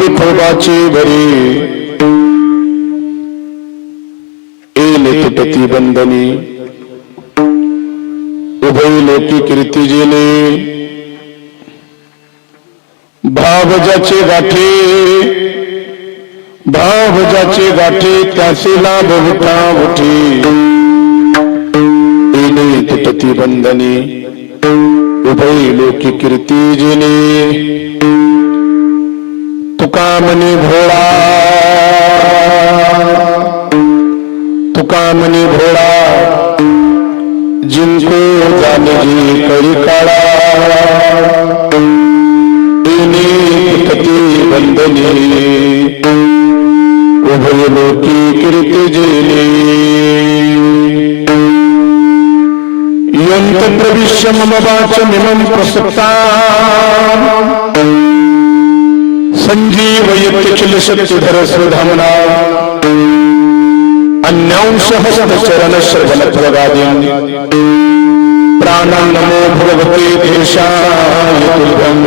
विठोबाचे बरे एले तुटती बंधनी उभय लोकी कीर्ती जेले भाव ज्याचे गाठे त्याचे लाभ उठा उठी एले तुटती बंधनी उभय लोकी कीर्ती जेले तुका मनी भोळा जिंको जानजी करी काळा तुटती बंधनी उभय लोकी कीर्ती जेली यंत प्रविश्य मम वाचमिमं प्रसक्ता संजीवयत्यखिलशक्तिधर सुधामना अन्यांश हस्तचरण श्रवणत्वगादिं प्राणं नमो भगवते देशाय तुभ्यं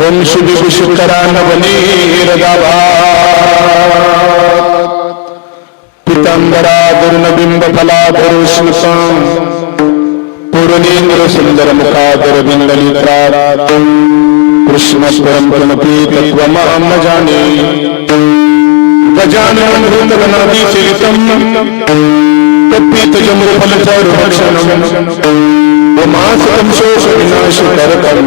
वंशुदिविशुकरानवनीरदाभात् पीताम्बराधरुणबिम्बफलाधरुष्णुतं पूर्णेन्द्र सुन्दरमुखाधरबिन्दलित्रात् कृष्णस्वरं प्रणपी तत्त्वमहं न जाने गजाननं भूतगणाधिसेवितं तत्पीतजम्बुफलचारुभक्षणं उमासुतं शोषविनाशकरकं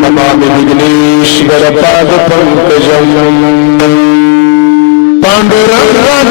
नमामि विघ्नेश्वरपादपङ्कजं पाण्डुरङ्गं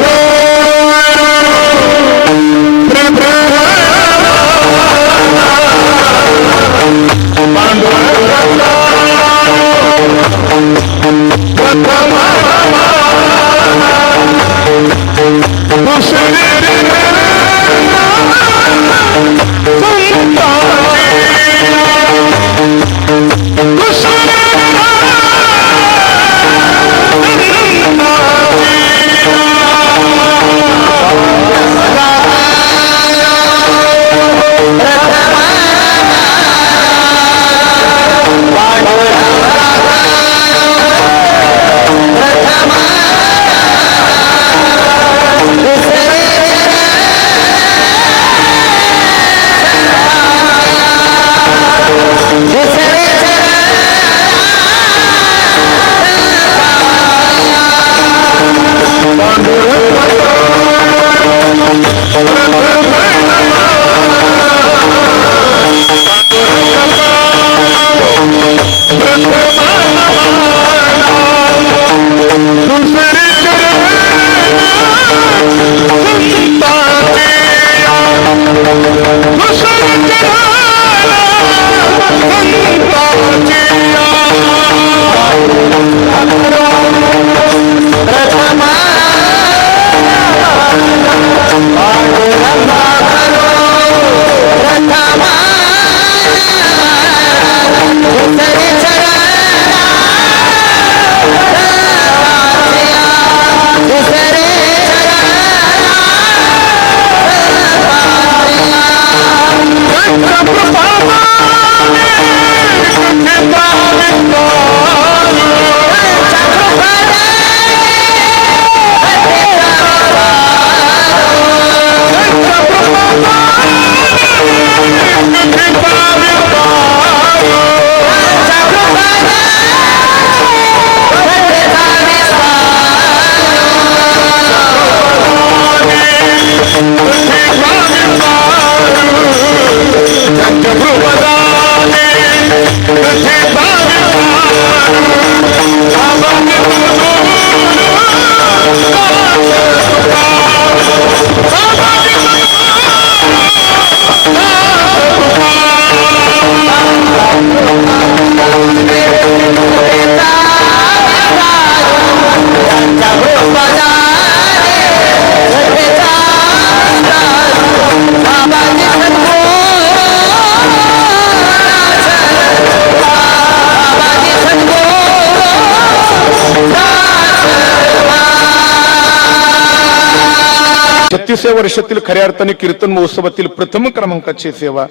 वर्षातील खऱ्या अर्थाने कीर्तन महोत्सवातील प्रथम क्रमांकाची सेवा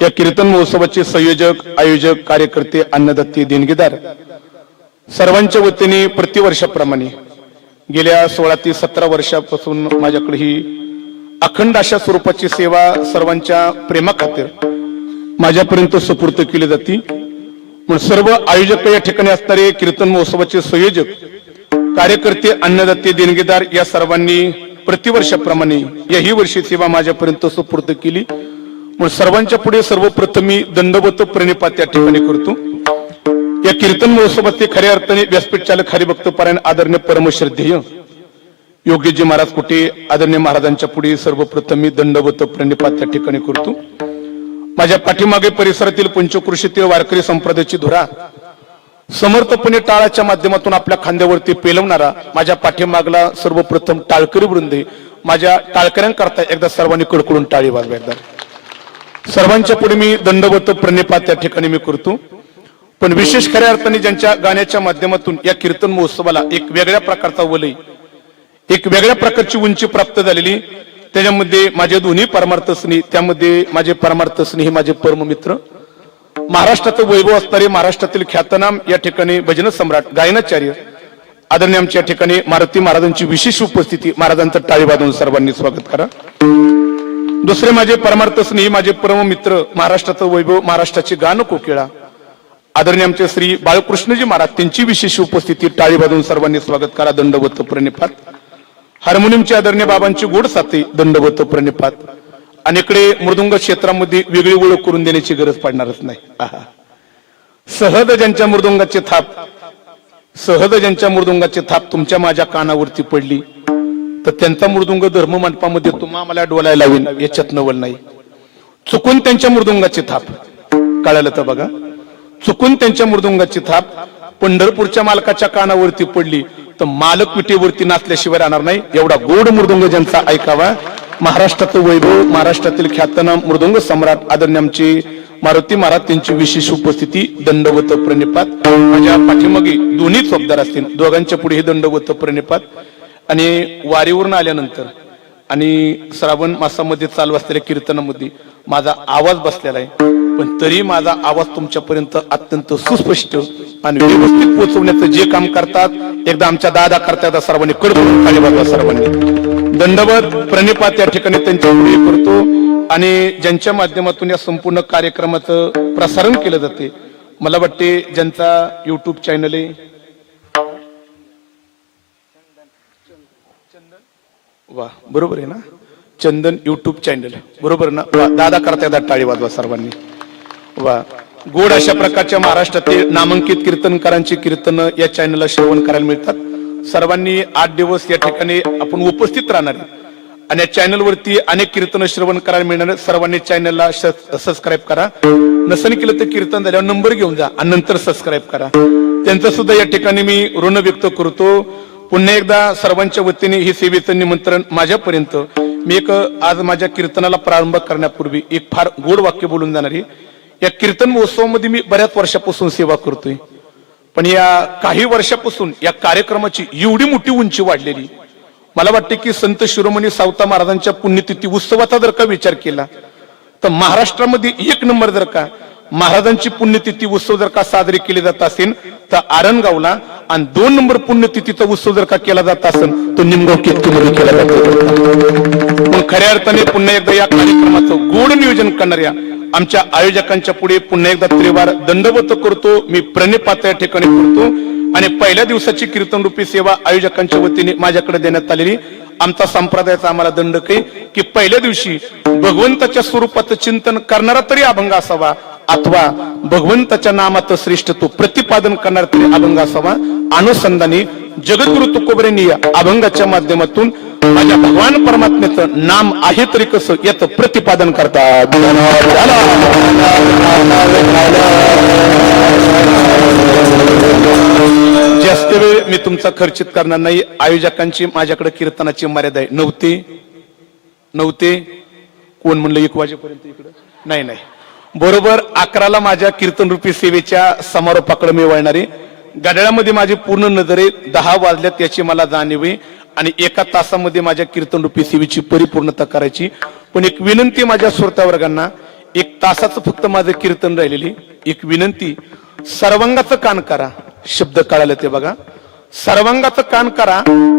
या कीर्तन महोत्सवाचे संयोजक आयोजक कार्यकर्ते अन्नदाते देणगीदार सर्वांच्या वतीने प्रतिवर्षाप्रमाणे गेल्या 16 ते 17 वर्षापासून माझ्याकडे ही अखंड अशा स्वरूपाची सेवा सर्वांच्या प्रेमाखातीर माझ्यापर्यंत सुपूर्द केली जाते. म्हणून सर्व आयोजक या ठिकाणी असणारे कीर्तन महोत्सवाचे संयोजक कार्यकर्ते अन्नदाते देणगीदार या सर्वांनी प्रतिवर्षाप्रमाणे याही वर्षी सेवा माझ्यापर्यंत सुपूर्द केली. म्हणून सर्वांच्या पुढे सर्वप्रथम मी दंडवत प्रणिपात या ठिकाणी करतो. या कीर्तन महोत्सवाचे खऱ्या अर्थाने व्यासपीठ चालक हरिभक्त पारायण आदरणीय परमश्रद्धेय योगीजी महाराज कुठे आदरणीय महाराजांच्या पुढे सर्वप्रथम मी दंडवत प्रणिपात या ठिकाणी करतो. माझ्या पाठीमागे परिसरातील पंचकृषीतील वारकरी संप्रदायाची धुरा समर्थपणे टाळाच्या माध्यमातून आपल्या खांद्यावरती पेलवणारा माझ्या पाठीमागला सर्वप्रथम टाळकरी वृंद माझ्या टाळकऱ्यांकरता एकदा सर्वांनी कडकडून टाळी वाजवा. एकदा सर्वांच्या पुढे मी दंडवत प्रणिपात या ठिकाणी मी करतो. पण विशेष खऱ्या अर्थाने ज्यांच्या गाण्याच्या माध्यमातून या कीर्तन महोत्सवाला एक वेगळ्या प्रकारचा वलय, एक वेगळ्या प्रकारची उंची प्राप्त झालेली, त्याच्यामध्ये माझे दोन्ही परमार्थ स्नेही, त्यामध्ये माझे परमार्थ स्नेही माझे परममित्र महाराष्ट्राचं वैभव असणारे महाराष्ट्रातील ख्यातनाम या ठिकाणी भजन सम्राट गायनाचार्य आदरणीय आमच्या ठिकाणी मारुती महाराजांची विशेष उपस्थिती, महाराजांचं टाळी वाजवून सर्वांनी स्वागत करा. दुसरे माझे परमार्थ स्नेही माझे परममित्र महाराष्ट्राचं वैभव महाराष्ट्राची गान कोकिळा आदरणीय आमचे श्री बाळकृष्णजी महाराज त्यांची विशेष उपस्थिती, टाळी वाजवून सर्वांनी स्वागत करा. दंडवत प्रणिपात. हार्मोनियमचे आदरणीय बाबांची गोड साथी, दंडवत प्रणिपात. आणि इकडे मृदुंग क्षेत्रामध्ये वेगळी ओळख करून देण्याची गरज पडणारच नाही. सहज ज्यांच्या मृदुंगाची थाप, सहज ज्यांच्या मृदुंगाची थाप तुमच्या माझ्या कानावरती पडली तर त्यांचा मृदुंग धर्म मंडपामध्ये तुम्हा मला डोलायला लावीन याच्यात नवल नाही. चुकून त्यांच्या मृदुंगाची थाप, कळालं तर बघा, चुकून त्यांच्या मृदुंगाची थाप पंढरपूरच्या मालकाच्या कानावरती पडली तर मालक विटेवरती नाचल्याशिवाय राहणार नाही. एवढा गोड मृदुंग ज्यांचा ऐकावा. महाराष्ट्राचं वैभव महाराष्ट्रातील ख्यातनाम मृदुंग सम्राट आदरणीय आमचे मारुती महाराज त्यांची विशेष उपस्थिती, दंडवत प्रणिपात. माझ्या पाठीमागे दोन्ही चोपदार असतील, दोघांच्या पुढे हे दंडवत प्रणिपात. आणि वारीवरून आल्यानंतर आणि श्रावण मासामध्ये चालू असलेल्या कीर्तनामध्ये माझा आवाज बसलेला आहे, पण तरी माझा आवाज तुमच्यापर्यंत अत्यंत सुस्पष्ट आणि व्यवस्थित पोहोचवण्याचं जे काम करतात एकदा आमच्या दादा करतात सर्वांनी कडकडून खाली वाजवा. सर्वांनी दंडवत प्रणिपात या ठिकाणी त्यांच्या पुढे करतो. आणि ज्यांच्या माध्यमातून या संपूर्ण कार्यक्रमाचं प्रसारण केलं जाते, मला वाटते ज्यांचा युट्यूब चॅनल आहे, वा बरोबर आहे ना, चंदन युट्यूब चॅनल बरोबर ना, दादा करता टाळी वाजवा सर्वांनी. वा गोड अशा प्रकारच्या महाराष्ट्रातील नामांकित कीर्तनकारांची कीर्तन या चॅनलला श्रवण करायला मिळतात. सर्वांनी 8 दिवस या ठिकाणी आपण उपस्थित राहणार आणि या चॅनलवरती अनेक कीर्तन श्रवण करायला मिळणार. सर्वांनी चॅनलला सबस्क्राईब करा. नसेल केलं तर कीर्तन झाल्यावर नंबर घेऊन जा आणि नंतर सबस्क्राईब करा. त्यांचं सुद्धा या ठिकाणी मी ऋण व्यक्त करतो. पुन्हा एकदा सर्वांच्या वतीने ही सेवेचं निमंत्रण माझ्यापर्यंत. मी एक आज माझ्या कीर्तनाला प्रारंभ करण्यापूर्वी एक फार गोड वाक्य बोलून जाणार आहे. या कीर्तन महोत्सवामध्ये मी बऱ्याच वर्षापासून सेवा करतोय, पण या काही वर्षापासून या कार्यक्रमाची एवढी मोठी उंची वाढलेली. मला वाटते की संत शिरोमणी सावता महाराजांच्या पुण्यतिथी उत्सवाचा जर का विचार केला तर महाराष्ट्रामध्ये 1 नंबर जर का महाराजांची पुण्यतिथी उत्सव जर का साजरी केले जात असेल तर आरणगावला, आणि 2 नंबर पुण्यतिथीचा उत्सव जर का केला जात असेल तर निमगाव केतकीमध्ये केला जातो. मग खऱ्या अर्थाने पुन्हा एकदा या कार्यक्रमाचं गोड नियोजन करणाऱ्या आमच्या आयोजकांच्या पुढे पुन्हा एकदा त्रिवार दंडवत करतो. मी प्रणिपात या ठिकाणी करतो. आणि पहिल्या दिवसाची कीर्तन रूपी सेवा आयोजकांच्या वतीने माझ्याकडे देण्यात आलेली. आमचा संप्रदायाचा आम्हाला दंडक आहे की पहिल्या दिवशी भगवंताच्या स्वरूपाचं चिंतन करणारा तरी अभंग असावा, अथवा भगवंताच्या नामाचं श्रेष्ठत्व प्रतिपादन करणारा तरी अभंग असावा. अनुसंधानी जगद्गुरु तुकोबरेंनी या अभंगाच्या माध्यमातून माझ्या भगवान परमात्म्याचं नाम आहे तरी कसं याचं प्रतिपादन करतात. जास्त वेळ मी तुमचा खर्चित करणार नाही. आयोजकांची माझ्याकडे कीर्तनाची मर्यादा आहे. नव्हते कोण म्हणलं 1 वाजेपर्यंत इकडे नाही, बरोबर 11ला माझ्या कीर्तन रूपी सेवेच्या समारोपाकडे मी वळणारे. घड्याळामध्ये माझी पूर्ण नजर आहे. 10 वाजल्यात याची मला जाणीव आहे आणि 1 तासामध्ये माझ्या कीर्तन रूपी सेवेची परिपूर्णता करायची. पण एक विनंती माझ्या श्रोतावर्गांना, 1 तासाचं फक्त माझं कीर्तन राहिलेली. एक विनंती, सर्वांगाचं कान करा. शब्द कळाले ते बघा. सर्वांगाचं कान करा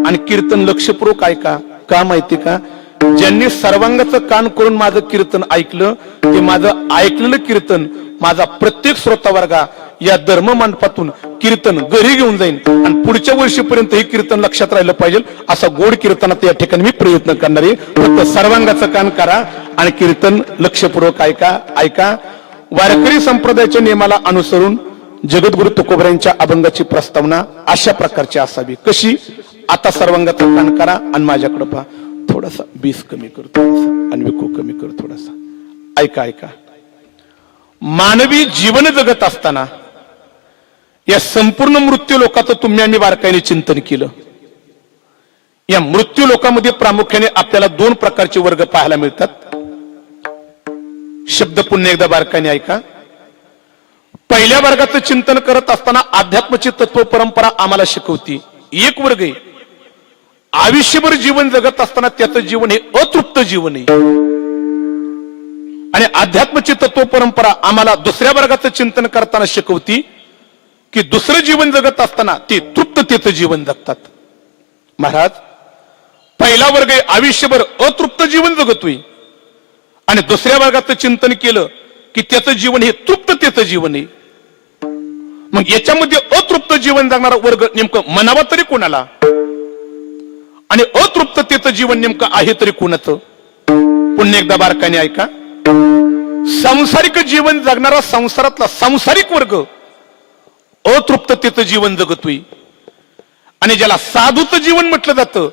आणि कीर्तन लक्षपूर्वक ऐका. का माहिती का? ज्यांनी सर्वांगाचं कान करून माझं कीर्तन ऐकलं ते माझं ऐकलेलं कीर्तन माझा प्रत्येक श्रोता वर्गा या धर्म मंडपातून कीर्तन घरी घेऊन जाईन आणि पुढच्या वर्षीपर्यंत हे कीर्तन लक्षात राहिलं पाहिजे असा गोड कीर्तनात या ठिकाणी मी प्रयत्न करणार आहे. फक्त सर्वांगाचं कान करा आणि कीर्तन लक्षपूर्वक ऐका. वारकरी संप्रदायाच्या नियमाला अनुसरून जगद्गुरु तुकोबरायांच्या अभंगाची प्रस्तावना अशा प्रकारची असावी. कशी? आता सर्वांगाचं कान करा आणि माझ्याकडे पहा. थोडासा बीस कमी कर, थोडासा आणि विको कमी कर, थोडासा ऐका. मानवी जीवन जगत असताना या संपूर्ण मृत्यू लोकांचं तुम्ही आम्ही बारकाईने चिंतन केलं. या मृत्यू लोकांमध्ये प्रामुख्याने आपल्याला दोन प्रकारचे वर्ग पाहायला मिळतात. शब्द पुन्हा एकदा बारकाईने ऐका. पहिल्या वर्गाचं चिंतन करत असताना अध्यात्माची तत्व परंपरा आम्हाला शिकवती. एक वर्ग आहे आयुष्यभर जीवन जगत असताना त्याचं जीवन हे अतृप्त जीवन आहे. आणि अध्यात्माची तत्व परंपरा आम्हाला दुसऱ्या वर्गाचं चिंतन करताना शिकवती की दुसरं जीवन जगत असताना ते तृप्ततेचं जीवन जगतात. महाराज, पहिला वर्ग आयुष्यभर अतृप्त जीवन जगतोय आणि दुसऱ्या वर्गाचं चिंतन केलं की त्याचं जीवन हे तृप्ततेचं जीवन आहे. मग याच्यामध्ये अतृप्त जीवन जगणारा वर्ग नेमकं म्हणावा तरी कोणाला आणि अतृप्ततेचं जीवन नेमकं आहे तरी कोणाचं? पुन्हा एकदा बारकाईने ऐका. सांसारिक जीवन जगणारा संसारातला सांसारिक वर्ग अतृप्ततेचं जीवन जगतोय आणि ज्याला साधूचं जीवन म्हटलं जातं,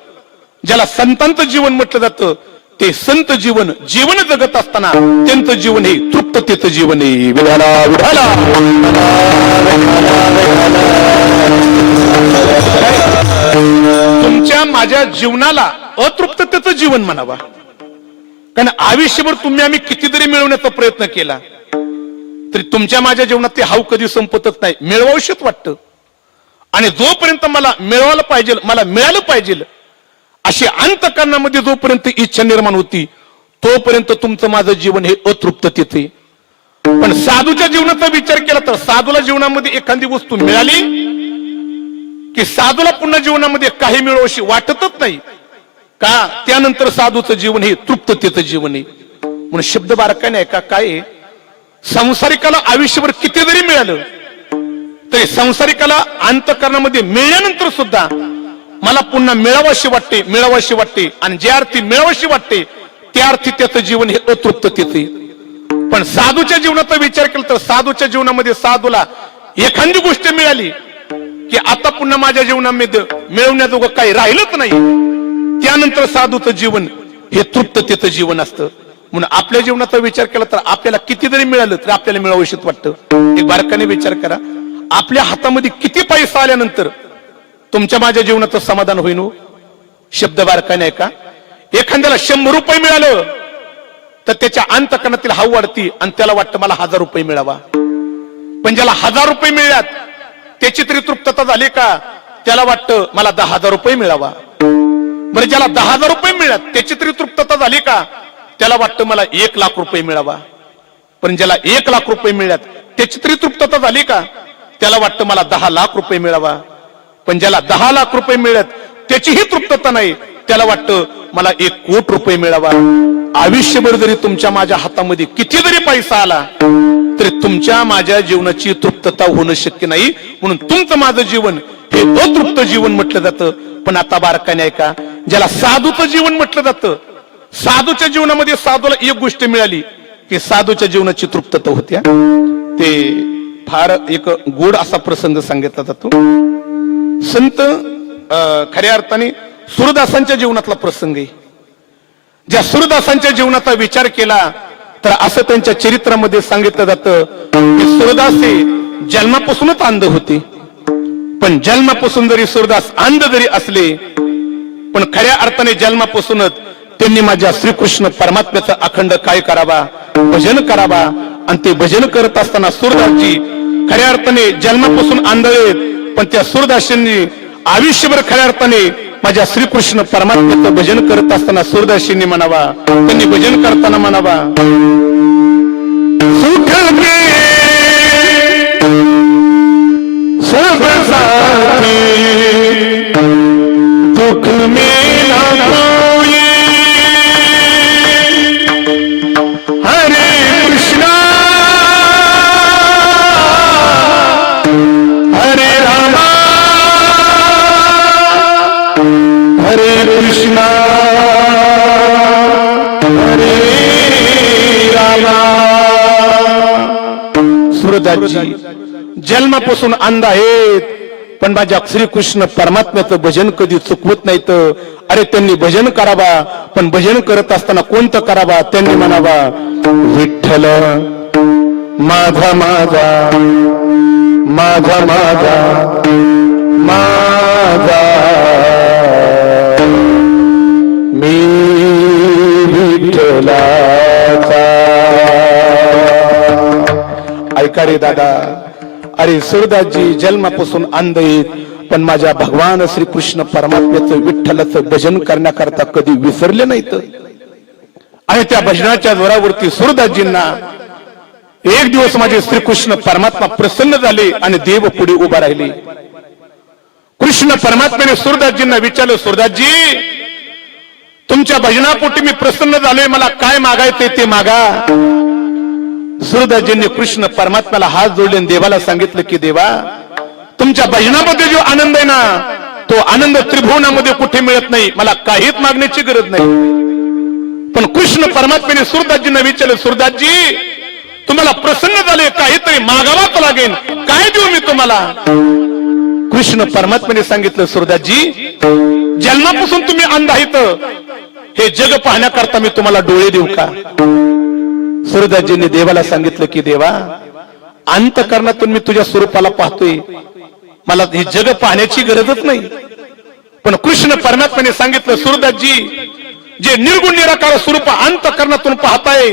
ज्याला संतांचं जीवन म्हटलं जातं, ते संत जीवन जगत असताना त्यांचं जीवन हे तृप्ततेचं जीवन आहे. विधाला विधाला तुमच्या माझ्या जीवनाला अतृप्ततेचं जीवन म्हणावा. कारण आयुष्यभर तुम्ही आम्ही कितीतरी मिळवण्याचा प्रयत्न केला तरी तुमच्या माझ्या जीवनात ते हाव कधी संपतच नाही. मिळवावश्यक वाटतं आणि जोपर्यंत मला मिळवायला पाहिजे, मला मिळालं पाहिजे अशी अंतःकरणामध्ये जोपर्यंत इच्छा निर्माण होती तोपर्यंत तुमचं माझं जीवन हे अतृप्ततेच आहे. पण साधूच्या जीवनाचा विचार केला तर साधूला जीवनामध्ये एखादी वस्तू मिळाली की साधूला पुन्हा जीवनामध्ये काही मिळवशी वाटतच नाही का? त्यानंतर साधूचं जीवन हे तृप्ततेचं जीवन आहे. म्हणून शब्द बारकाईने ऐका. काय संसारिकाला आयुष्यभर किती जरी मिळालं तरी संसारिकाला अंतःकरणामध्ये मिळाल्यानंतर सुद्धा मला पुन्हा मिळावाशी वाटते आणि ज्या अर्थी मिळावाशी वाटते त्या अर्थी त्याचं जीवन हे अतृप्ततेचे. पण साधूच्या जीवनाचा विचार केला तर साधूच्या जीवनामध्ये साधूला एखादी गोष्ट मिळाली की आता पुन्हा माझ्या जीवनामध्ये मिळवण्याजोगं काही राहिलंच नाही. त्यानंतर साधूचं जीवन हे तृप्ततेचं जीवन असतं. म्हणून आपल्या जीवनाचा विचार केला तर आपल्याला किती जरी मिळालं तरी आपल्याला मिळावंशीच वाटतं. एक बारकाने विचार करा. आपल्या हातामध्ये किती पैसा आल्यानंतर तुमच्या माझ्या जीवनाचं समाधान होईन? शब्द बारकाने ऐका. एखाद्याला 100 रुपये मिळालं तर त्याच्या अंतःकरणातील हाव वाढती आणि त्याला वाटतं मला 1000 रुपये मिळावा. पण ज्याला 1000 रुपये मिळाल्यात त्याची तरी तृप्तता झाली का? त्याला वाटतं मला 10,000 रुपये मिळावा. म्हणजे ज्याला 10,000 रुपये मिळाल्यात त्याची तरी तृप्तता झाली का? त्याला वाटतं मला 1,00,000 रुपये मिळावा. पण ज्याला 1,00,000 रुपये मिळाल्यात त्याची तरी तृप्तता झाली का? त्याला वाटतं मला 10,00,000 रुपये मिळावा. पण ज्याला 10,00,000 रुपये मिळत त्याचीही तृप्तता नाही, त्याला वाटतं मला 1,00,00,000 रुपये मिळावा. आयुष्यभर जरी तुमच्या माझ्या हातामध्ये किती जरी पैसा आला तरी तुमच्या माझ्या जीवनाची तृप्तता होणं शक्य नाही. म्हणून तुमचं माझं जीवन हे अतृप्त जीवन म्हटलं जातं. पण आता बारकाने ऐका. ज्याला साधूचं जीवन म्हटलं जातं, साधूच्या जीवनामध्ये साधूला एक गोष्ट मिळाली की साधूच्या जीवनाची तृप्तता होत्या. ते फार एक गोड असा प्रसंग सांगितला जातो. संत खऱ्या अर्थाने सूरदासांच्या जीवनातला प्रसंग आहे. ज्या सूरदासांच्या जीवनाचा विचार केला तर असं त्यांच्या चरित्रामध्ये सांगितलं जातं की सूरदास हे जन्मापासूनच अंध होते. पण जन्मापासून जरी सूरदास अंध जरी असले पण खऱ्या अर्थाने जन्मापासूनच त्यांनी माझ्या श्रीकृष्ण परमात्म्याचा अखंड काय करावा, भजन करावा. आणि ते भजन करत असताना सूरदासजी खऱ्या अर्थाने जन्मापासून अंध आहेत पण त्या सूरदासींनी आयुष्यभर खऱ्या अर्थाने माझ्या श्रीकृष्ण परमात्म्याचं भजन करत असताना सूरदासींनी म्हणावा, त्यांनी भजन करताना म्हणावा, सुख के सब सूरदासजी जन्मापासून अंध आहेत, पण माझ्या श्रीकृष्ण परमात्म्याचं भजन कधी चुकवत नाहीत. अरे त्यांनी भजन करावा, पण भजन करत असताना कोणतं करावा? त्यांनी म्हणावा, विठ्ठल माझा माझा माझा माझा माझा मी विठ्ठलाचा. ऐका रे दादा, अरे सूरदासजी जन्मापासून अंध आहेत, पण माझ्या भगवान श्रीकृष्ण परमात्म्याचं विठ्ठलाचं भजन करण्याकरता कधी विसरले नाहीत. आणि त्या भजनाच्या जोरावरती सूरदासजींना एक दिवस माझे श्रीकृष्ण परमात्मा प्रसन्न झाले आणि देव पुढे उभा राहिले. कृष्ण परमात्म्याने सूरदासजींना विचारलं, सूरदासजी तुमच्या भजनापोटी मी प्रसन्न झालोय, मला काय मागायचंय ते मागा. सूरदासजींनी कृष्ण परमात्म्याला हात जोडले, देवाला सांगितलं की देवा, तुमच्या भजनामध्ये जो आनंद आहे ना, तो आनंद त्रिभुवनामध्ये कुठे मिळत नाही, मला काहीच मागण्याची गरज नाही. पण कृष्ण परमात्म्याने सूरदासजींना विचारलं, सूरदासजी तुम्हाला प्रसन्न झाले, काहीतरी मागावाच लागेल, काय देऊ मी तुम्हाला? कृष्ण परमात्म्याने सांगितलं, सूरदासजी जन्मापासून तुम्ही अंध आहेत, हे जग पाहण्याकरता मी तुम्हाला डोळे देऊ का? सूरदासजींनी देवाला सांगितलं की देवा, अंतःकरणातून मी तुझ्या स्वरूपाला पाहतोय, मला हे जग पाहण्याची गरजच नाही. पण कृष्ण परमात्म्याने सांगितलं, सूरदासजी जे निर्गुण निराकार स्वरूप अंतःकरणातून पाहताय,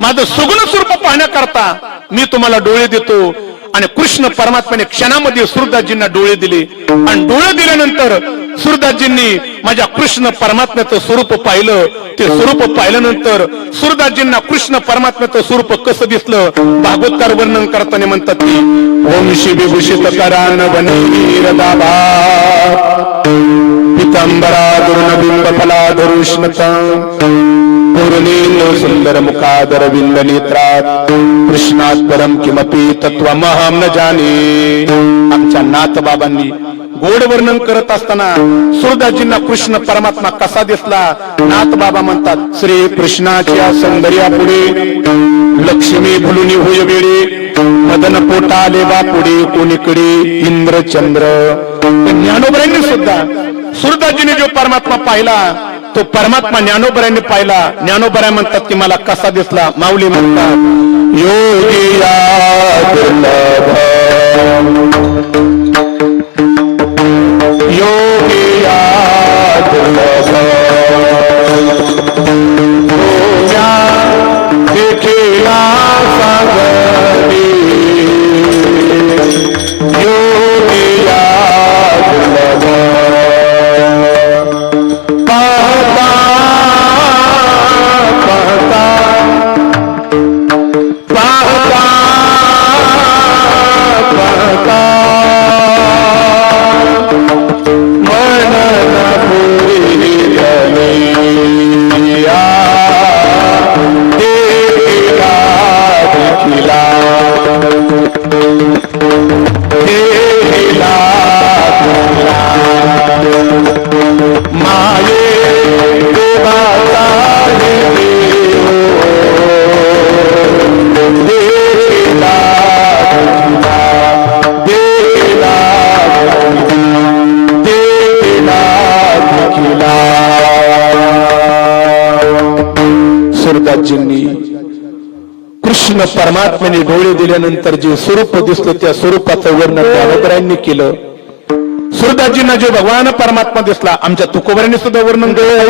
माझं सुगुण स्वरूप पाहण्याकरता मी तुम्हाला डोळे देतो. आणि कृष्ण परमात्म्याने क्षणामध्ये सूरदासजींना डोळे दिले. आणि डोळे दिल्यानंतर सूरदासजींनी माझ्या कृष्ण परमात्म्याचं स्वरूप पाहिलं. ते स्वरूप पाहिल्यानंतर सूरदासजींना कृष्ण परमात्म्याचं स्वरूप कसं दिसलं, भागवतकार वर्णन करताना म्हणतात की ओम शिविभूषित करान वनीर दाभा पितांबरा दुर्नबिंब फलाधरुष्णता पूर्णेंदु सुंदर मुखादर विंद नेत्रात कृष्णात परम किमपि तत्वमहं न जाने. आमच्या नाथ बाबांनी गोड वर्णन करत असताना सूरदासजींना कृष्ण परमात्मा कसा दिसला, नाथ बाबा म्हणतात, श्री कृष्णाच्या सौंदर्यापुढे लक्ष्मी भुलुनी होय वेळी मदन पोटाले बापुढे कोणीकडे इंद्र चंद्र. ज्ञानोबरांनी सुद्धा सूरदासजीने जो परमात्मा पाहिला, तो परमात्मा ज्ञानोबरांनी पाहिला. ज्ञानोबरा म्हणतात की मला कसा दिसला? माऊली म्हणतात, योगिया दुर्लभ योगिया दुर्लभ देखिला सागरी योगिया दुर्लभ कृष्ण परमात्म्याने डोळे दिल्यानंतर जे स्वरूप दिसलं, त्या स्वरूपाचं वर्णन ज्ञानोबरांनी केलं. सूरदासजींना जो भगवान परमात्मा दिसला, आमच्या तुकोबरांनी सुद्धा वर्णन केलं.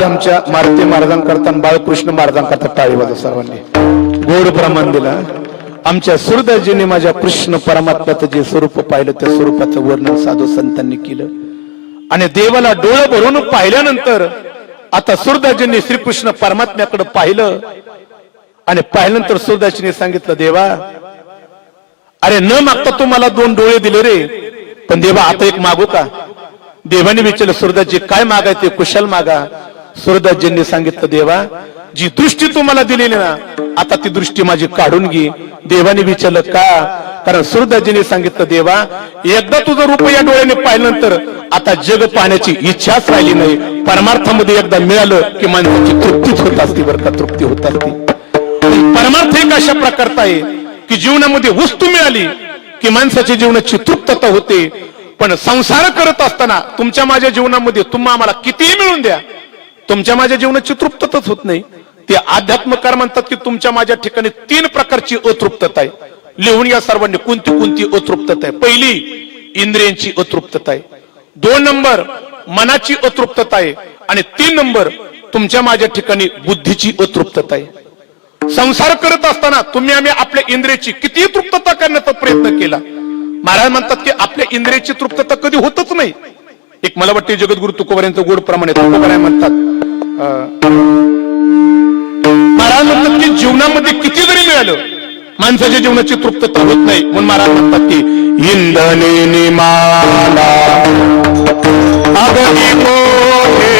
ते आमच्या मारुती महाराजांकरता आणि बाळकृष्ण महाराजांकरता टाळी वाजव सर्वांनी. गोड प्रमाण दिला. आमच्या सुरदाजीने माझ्या कृष्ण परमात्म्याचं जे स्वरूप पाहिलं त्या स्वरूपाचं वर्णन साधू संतांनी केलं आणि देवाला डोळं भरून पाहिल्यानंतर आता सुरदाजींनी श्रीकृष्ण परमात्म्याकडे पाहिलं आणि पाहिल्यानंतर सुरदाजीने सांगितलं, देवा अरे न मागता तू मला 2 डोळे दिले रे, पण देवा आता एक मागू का? देवाने विचारलं, सुरदासजी काय मागाय ते कुशल मागा. सुरदासजींनी सांगितलं, देवा जी दृष्टी तुम्हाला दिलेली ना आता ती दृष्टी माझी काढून घे. देवाने विचारलं का? कारण सुरदासजींनी सांगितलं, देवा एकदा तुझं रूप या डोळ्याने पाहिल्यानंतर आता जग पाहण्याची इच्छाच राहिली नाही. परमार्थामध्ये एकदा मिळालं की माणसाची तृप्तीच होत असते बरं का, तृप्ती होत असते. परमार्थ एक अशा प्रकारचा आहे की जीवनामध्ये वस्तू मिळाली की माणसाच्या जीवनाची तृप्तता होते. पण संसार करत असताना तुमच्या माझ्या जीवनामध्ये तुम्हा आम्हाला कितीही मिळून द्या, तुमच्या माझ्या जीवनाची तृप्तताच होत नाही. ते अध्यात्मकार म्हणतात की तुमच्या माझ्या ठिकाणी 3 प्रकारची अतृप्तता आहे. लिहून या सर्वांनी कोणती कोणती अतृप्तता आहे. पहिली इंद्रियांची अतृप्तता आहे, 2 नंबर मनाची अतृप्तता आहे आणि 3 नंबर तुमच्या माझ्या ठिकाणी बुद्धीची अतृप्तता आहे. संसार करत असताना तुम्ही आम्ही आपल्या इंद्रियाची किती तृप्तता करण्याचा प्रयत्न केला. महाराज म्हणतात की आपल्या इंद्रियाची तृप्तता कधी होतच नाही. एक मला वाटते जगद्गुरु तुकोबारायांचं गोड प्रमाणे तुकोबाराय म्हणतात, महाराज म्हणतात की जीवनामध्ये किती जरी मिळालं माणसाच्या जीवनाची तृप्तता होत नाही. म्हणून महाराज म्हणतात की इंधने निमाला अगदी मोठे,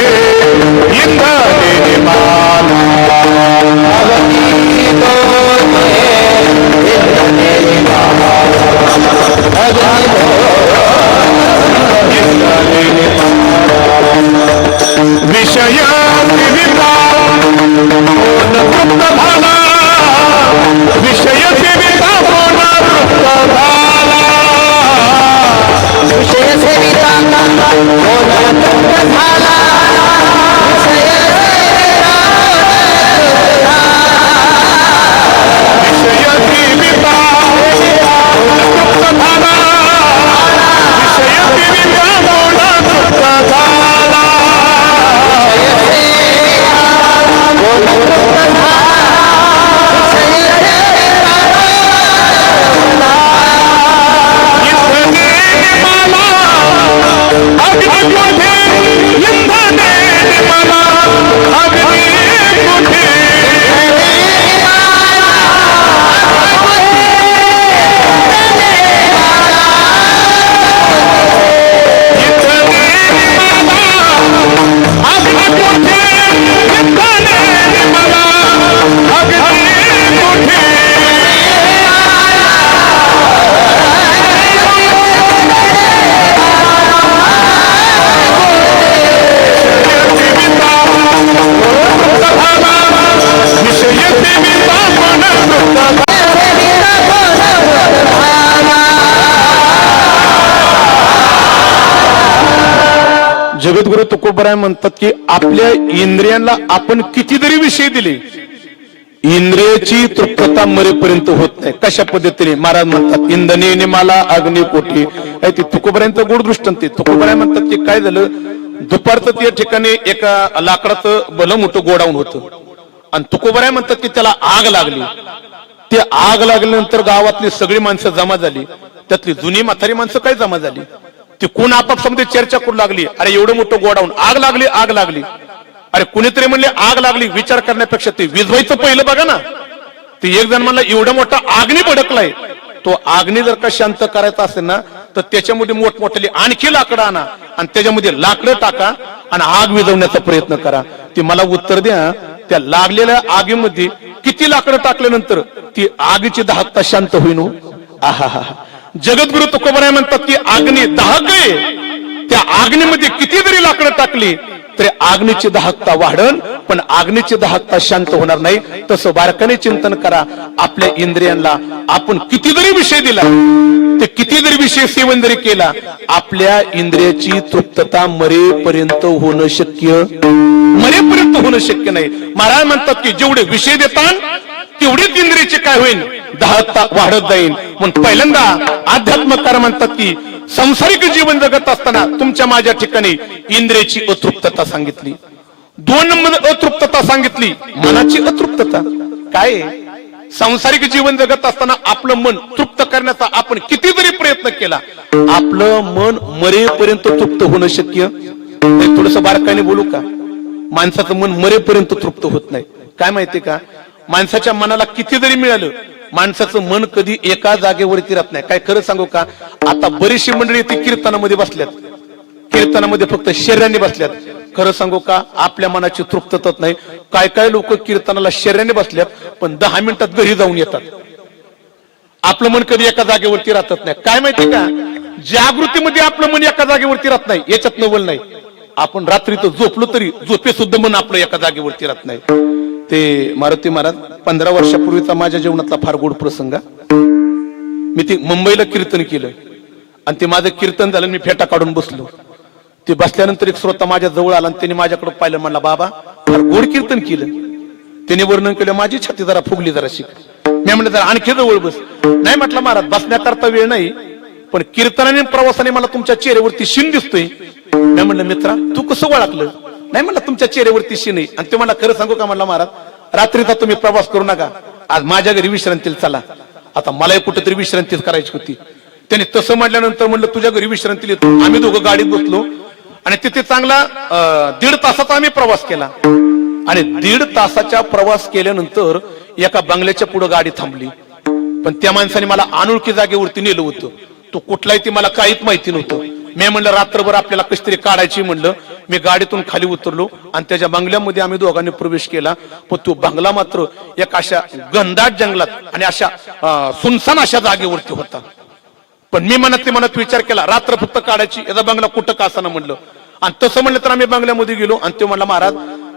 इंधने निमाला विषय विषय सेविता होणार जगद्गुरु तुकोबाराय म्हणतात की आपल्या इंद्रियांना आपण किती जरी विषय दिले इंद्रियाची तृप्तता मरेपर्यंत होत नाही. कशा पद्धतीने? महाराज म्हणतात इंधने निमाला अग्नी कोठी. ती तुकोबारायांचं गोड दृष्टांत. तुकोबाराय म्हणतात की काय झालं, दुपारचं त्या ठिकाणी एका लाकडाचं भलं मोठं गोडाऊन होतं आणि तुकोबाराय म्हणतात की त्याला आग लागली. ते आग लागल्यानंतर गावातली सगळी माणसं जमा झाली, त्यातली जुनी म्हातारी माणसं काय जमा झाली, ती कोण आपापसामध्ये चर्चा करू लागली, अरे एवढं मोठं गोडाऊन आग लागली आग लागली. अरे कुणीतरी म्हणले आग लागली, विचार करण्यापेक्षा ते विझवायचं पहिलं बघा ना. ते एक जण म्हणलं एवढा मोठा आगनी भडकलाय, तो आगनी जर का शांत करायचा असेल ना तर त्याच्यामध्ये मोठमोठ्याली आणखी लाकडं आणा आणि त्याच्यामध्ये लाकडं टाका आणि आग विझवण्याचा प्रयत्न करा. ते मला उत्तर द्या, त्या लागलेल्या आगीमध्ये किती लाकडं टाकल्यानंतर ती आगीची दाहकता शांत होईन? आहा. जगद्गुरु तुकोबाराय म्हणतात की अग्नी दाहक आहे, त्या अग्नीमध्ये किती जरी लाकडं टाकली तरी अग्नीची दाहकता वाढन, पण अग्नीची दाहकता शांत होणार नाही. तसं बारकाने चिंतन करा. आपल्या इंद्रियांना आपण किती जरी विषय दिला, ते किती जरी विषय सेवन जरी केला, आपल्या इंद्रियाची तृप्तता मरेपर्यंत होणं शक्य नाही. महाराज म्हणतात की जेवढे विषय देतात तेवढीच इंद्रियाची काय होईल, दाहकता वाढत जाईल. म्हणून पहिल्यांदा अध्यात्मकार म्हणतात की संसारिक जीवन जगत असताना तुमच्या माझ्या ठिकाणी इंद्रियाची अतृप्तता सांगितली. 2 नंबर अतृप्तता सांगितली, मनाची अतृप्तता. काय आहे? सांसारिक जीवन जगत असताना आपलं मन तृप्त करण्याचा आपण किती जरी प्रयत्न केला, आपलं मन मरेपर्यंत तृप्त होणं शक्य नाही. थोडस बारकाईने बोलू का? माणसाचं मन मरेपर्यंत तृप्त होत नाही. काय माहितीये का? माणसाच्या मनाला किती जरी मिळालं, माणसाचं मन कधी एका जागेवरती राहत नाही. काय खरं सांगू का? आता बरीचशी मंडळी ती कीर्तनामध्ये बसल्यात, कीर्तनामध्ये फक्त शरीराने बसल्यात. खरं सांगू का? आपल्या मनाची तृप्तता नाही. काय काय लोक कीर्तनाला शरीराने बसल्यात, पण 10 मिनिटात घरी जाऊन येतात. आपलं मन कधी एका जागेवरती राहत नाही. काय माहिती का? जागृतीमध्ये आपलं मन एका जागेवरती राहत नाही, याच्यात नवल नाही. आपण रात्री तर झोपलो तरी झोपे सुद्धा मन आपलं एका जागेवरती राहत नाही. ते मारुती महाराज 15 वर्षापूर्वीचा माझ्या जीवनातला फार गोड प्रसंग. मी ते मुंबईला कीर्तन केलं आणि ते माझं कीर्तन झालं, मी फेटा काढून बसलो. ते बसल्यानंतर एक श्रोता माझ्या जवळ आला आणि त्याने माझ्याकडे पाहिलं, म्हणला बाबा फार गोड कीर्तन केलं. त्याने वर्णन केलं, माझी छाती जरा फुगली, जरा शिक. मी म्हणलं जरा आणखी जवळ बस. नाही म्हटलं महाराज, बसण्याकरता वेळ नाही, पण कीर्तनाने प्रवासाने मला तुमच्या चेहऱ्यावरती शिन दिसतोय. मी म्हणलं मित्रा तू कसं ओळखलं? नाही म्हणलं तुमच्या चेहऱ्यावरती शिन आहे. आणि ते मला खरं सांगू का? म्हणला महाराज रात्रीचा तुम्ही प्रवास करू नका, आज माझ्या घरी विश्रांतीला चला. आता मलाही कुठेतरी विश्रांतीच करायची होती. त्याने तसं म्हटल्यानंतर म्हणलं तुझ्या घरी विश्रांतीला येतो. आम्ही दोघं गाडीत बसलो आणि तिथे चांगला 1.5 तासाचा आम्ही प्रवास केला. आणि 1.5 तासाचा प्रवास केल्यानंतर एका बंगल्याच्या पुढे गाडी थांबली. पण त्या माणसाने मला अनोळखी जागेवरती नेलं होतं. तो कुठलाही ते मला काहीच माहिती नव्हतं. मी म्हणलं रात्रभर आपल्याला कशी तरी काढायची म्हणलं. मी गाडीतून खाली उतरलो आणि त्याच्या बंगल्यामध्ये आम्ही दोघांनी प्रवेश केला. पण तो बंगला मात्र एक अशा घनदाट जंगलात आणि अशा सुनसान अशा जागेवरती होता. पण मी मनात विचार केला, रात्र फक्त काढायची, याचा बंगला कुठं का असं म्हणलं. आणि तसं म्हणलं तर आम्ही बंगल्यामध्ये गेलो आणि तो म्हणला महाराज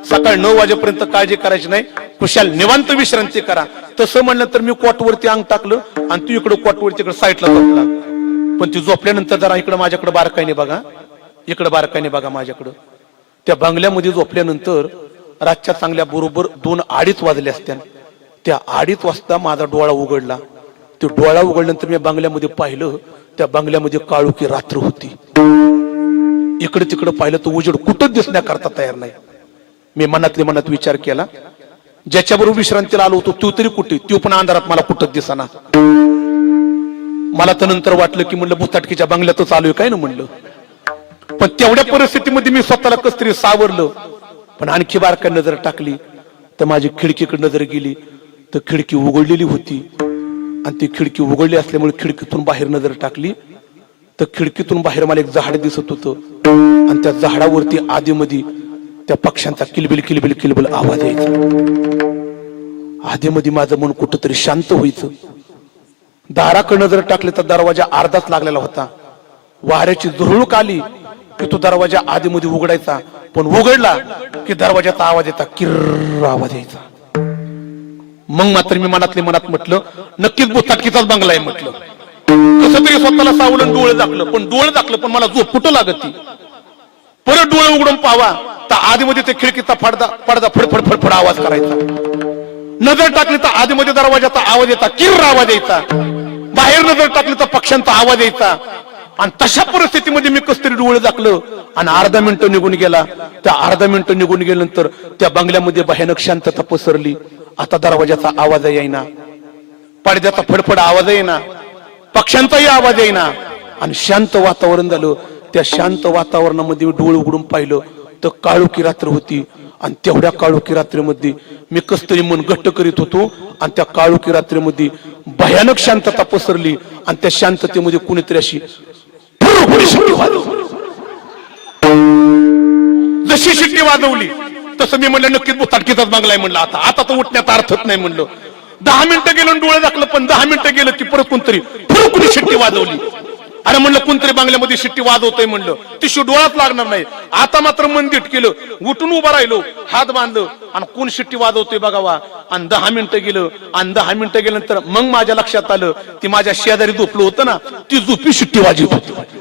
सकाळी 9 वाजेपर्यंत काळजी करायची नाही, कुशाल निवांत विश्रांती करा. तसं म्हणलं तर मी कॉटवरती अंग टाकलं आणि तू इकडं कॉटवरती इकडे साईडला झोपला. पण ती झोपल्यानंतर जरा इकडं माझ्याकडे बारकाईने बघा, इकडे बारकाईने बघा माझ्याकडं. त्या बंगल्यामध्ये झोपल्यानंतर रातच्या चांगल्या बरोबर 2-2:30 वाजले असत्या. त्या 2:30 वाजता माझा डोळा उघडला. तो डोळा उघडल्यानंतर मी बंगल्यामध्ये पाहिलं, त्या बंगल्यामध्ये काळोखी रात्र होती. इकडे तिकडे पाहिलं तर उजेड कुठंच दिसण्याकरता तयार नाही. मी मनात विचार केला, ज्याच्याबरोबर विश्रांतीला आलो होतो तो तरी कुठे, तो पण अंधारात मला कुठंच दिसना. मला तर नंतर वाटलं की म्हणलं भुताटकीच्या बंगल्यातच आलोय काय ना म्हणलं. पण तेवढ्या परिस्थितीमध्ये मी स्वतःला कस तरी सावरलं. पण आणखी बारका नजर टाकली तर माझी खिडकीकडे नजर गेली तर खिडकी उघडलेली होती. आणि ती खिडकी उघडली असल्यामुळे खिडकीतून बाहेर नजर टाकली तर खिडकीतून बाहेर मला एक झाड दिसत होतं. आणि त्या झाडावरती आधीमध्ये त्या पक्ष्यांचा किलबिल किलबिल किलबिल आवाज यायचा. आधीमध्ये माझं मन कुठंतरी शांत व्हायचं. दाराकडे नजर टाकली तर दरवाजा अर्धाच लागलेला होता. वाऱ्याची झुळूक आली की तो दरवाजा आधीमध्ये उघडायचा, पण उघडला की दरवाजाचा आवाज येता, किर्र आवाज यायचा. मग मात्र मी मनात म्हटलं नक्कीच भुताटकीचाच बंगला आहे म्हटलं. कसं तरी स्वतःला सावलं, डोळे झाकलं पण मला झोप कुठं लागत. परत डोळे उघडून पावा तर आधीमध्ये ते खिडकीचा पडदा फडफड फडफड आवाज करायचा. नजर टाकली तर आधीमध्ये दरवाजाचा आवाज येता, किर्र आवाज यायचा. बाहेर नजर टाकली तर पक्ष्यांचा आवाज यायचा. आणि तशा परिस्थितीमध्ये मी कस तरी डोळे झाकलं आणि अर्धा मिनिटं निघून गेला. त्या अर्धा मिनिटं निघून गेल्यानंतर त्या बंगल्यामध्ये भयानक शांतता पसरली. आता दरवाजाचा आवाज येईना, पडद्याचा फडफड आवाज येईना, पक्ष्यांचाही आवाज येईना आणि शांत वातावरण झालं. त्या शांत वातावरणामध्ये डोळे उघडून पाहिलं तर काळोखी रात्र होती. आणि तेवढ्या काळोखी रात्रीमध्ये मी कस तरी मन घट्ट करीत होतो. आणि त्या काळोखी रात्रीमध्ये भयानक शांतता पसरली. आणि त्या शांततेमध्ये कुणीतरी अशी जशी शिट्टी वाजवली तसं मी म्हणलं नक्कीच भुताटकीचाच बंगला आहे म्हणलं. आता तर उठण्यात अर्थच नाही म्हणलं. 10 मिनिटं गेलं डोळे दाखलं, पण 10 मिनिटं गेलं की परत कोणतरी कुणी शिट्टी वाजवली. अरे म्हणलं कोणतरी बंगल्यामध्ये शिट्टी वाजवतोय म्हणलं, ती डोळ्यात लागणार नाही. आता मात्र मन दिट केलं, उठून उभा राहिलो, हात बांधलं आणि कोण शिट्टी वाजवतोय बघावा. आणि 10 मिनिटं गेलं आणि 10 मिनिटं गेल्यानंतर मग माझ्या लक्षात आलं ती माझ्या शेजारी झोपलं होतं ना, ती झोपी शिट्टी वाजवत होती.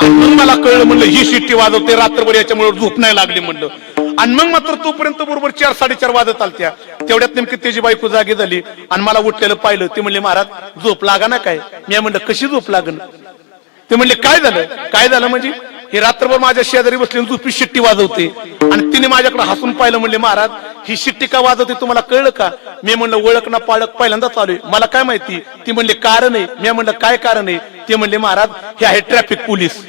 मग मला कळलं म्हणलं ही शिट्टी वाजवते रात्रभर, याच्यामुळे झोप नाही लागली म्हणलं. आणि मग मात्र तोपर्यंत बरोबर 4-4:30 वाजत आलत्या. तेवढ्यात नेमकी त्याची बायको जागी झाली आणि मला उठलेलं पाहिलं. ते म्हणले महाराज झोप लागा ना काय? मी म्हणलं कशी झोप लागन? ते म्हणले काय झालं म्हणजे? हे रात्रभर माझ्या शेजारी बसले झोपी शिट्टी वाजवते आणि तिने माझ्याकडे हसून पाहिलं, म्हणले महाराज ही शिट्टी का वाजवते तुम्हाला कळलं का? मी म्हणलं ओळख ना पाळक पहिल्यांदा चालू आहे, मला काय माहिती? ती म्हणले कारण आहे. मी म्हणलं काय कारण आहे? ते म्हणले महाराज हे आहे ट्रॅफिक पोलीस.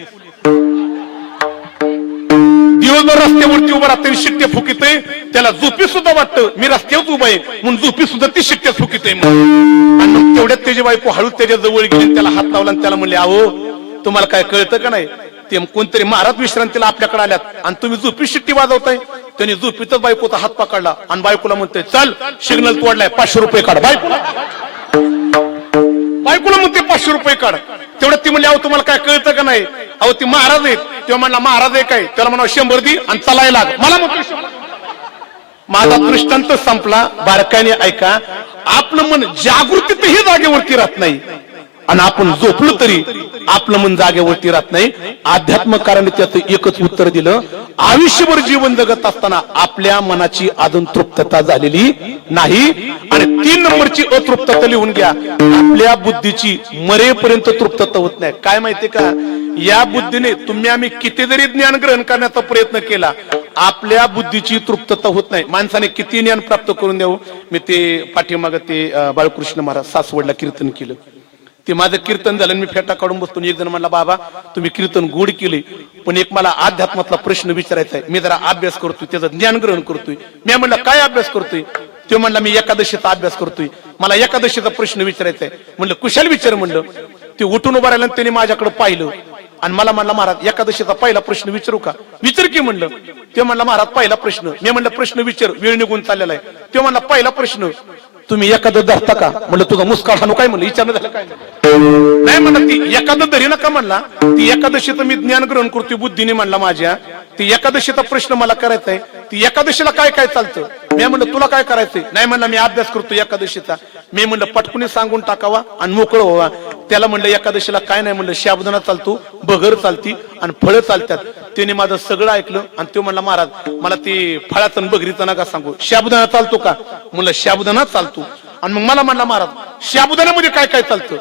दिवसभर रस्त्यावरती उभं राहते शिट्टे फुकितय, त्याला झोपी सुद्धा वाटतं मी रस्त्यावर उभा आहे म्हणून झोपी सुद्धा ती शिट्टे फुकितय. आणि मग तेवढ्यात त्याची बायको हळूच त्याच्या जवळ गेली, त्याला हात लावला आणि त्याला म्हणले अहो तुम्हाला काय कळतं का नाही? ते कोणतरी महाराज विश्रांतीला आपल्याकडे आल्यात आणि तुम्ही झोपी शिट्टी वाजवताय. त्यांनी झोपीतच बायकोचा हात पकडला आणि बायकोला म्हणतोय चल सिग्नल तोडलाय 500 रुपये काढ. बायकोला म्हणते 500 रुपये काढ. तेवढं ती म्हणली अहो तुम्हाला काय कळतं का नाही? अहो ती महाराज आहेत. तेव्हा म्हणला महाराज आहे काय? त्याला म्हणा 100 दे आणि चालायला लाग. मला म्हणतो माझा दृष्टांत संपला. बारकाईने ऐका, आपलं मन जागृतीतही जागेवरती राहत नाही आणि आपण झोपलो तरी आपलं मन जागेवरती राहत नाही. अध्यात्मकाराने त्याचं एकच उत्तर दिलं, आयुष्यभर जीवन जगत असताना आपल्या मनाची अजून तृप्तता झालेली नाही. आणि 3 नंबरची अतृप्तता लिहून घ्या, आपल्या बुद्धीची मरेपर्यंत तृप्तता होत नाही. काय माहितीये का? या बुद्धीने तुम्ही आम्ही किती जरी ज्ञान ग्रहण करण्याचा प्रयत्न केला, आपल्या बुद्धीची तृप्तता होत नाही. माणसाने किती ज्ञान प्राप्त करून द्यावं. मी ते पाठीमाग ते बाळकृष्ण महाराज सासवडला कीर्तन केलं, ते माझं कीर्तन झालं. मी फेटा काढून बसतो. एक जण म्हणला बाबा तुम्ही कीर्तन गोड केले, पण एक मला अध्यात्मातला प्रश्न विचारायचा आहे. मी जरा अभ्यास करतोय, त्याचं ज्ञान ग्रहण करतोय. मी म्हणलं काय अभ्यास करतोय? तो म्हणला मी एकादशीचा अभ्यास करतोय, मला एकादशीचा प्रश्न विचारायचा आहे. म्हणलं कुशाल विचार. म्हणलं ते उठून उभा राहिला, त्याने माझ्याकडे पाहिलं आणि मला म्हणला महाराज एकादशीचा पहिला प्रश्न विचारू का? विचार की म्हणलं. ते म्हणला महाराज पहिला प्रश्न. मी म्हणलं प्रश्न विचार, वेळ निघून चाललेला आहे. तो म्हणला पहिला प्रश्न तुम्ही एखादं धरता का? म्हणलं तुझा मुस्काळ हाणू काय? म्हणलं विचारणं झालं काय? नाही म्हणलं ती एखादं धरी नका. म्हणला ती एकादशीचं मी ज्ञान ग्रहण करतोय बुद्धीने. म्हणला माझ्या ती एकादशीचा प्रश्न मला करायचा आहे. ती एकादशीला काय काय चालतं? मी म्हणलं तुला काय करायचंय? नाही म्हणलं मी अभ्यास करतो एकादशीचा. मी म्हणलं पटकुनी सांगून टाकावा आणि मोकळं व्हावा. त्याला म्हणलं एकादशीला काय नाही. म्हणलं साबुदाणा चालतो, बगर चालती आणि फळं चालतात. त्याने माझं सगळं ऐकलं आणि तो म्हणला महाराज मला ते फळाचं बगरीचं नका सांगू, साबुदाणा चालतो का? म्हणलं साबुदाणा चालतो. आणि मग मला म्हणला महाराज साबुदाण्यामध्ये काय काय चालतं?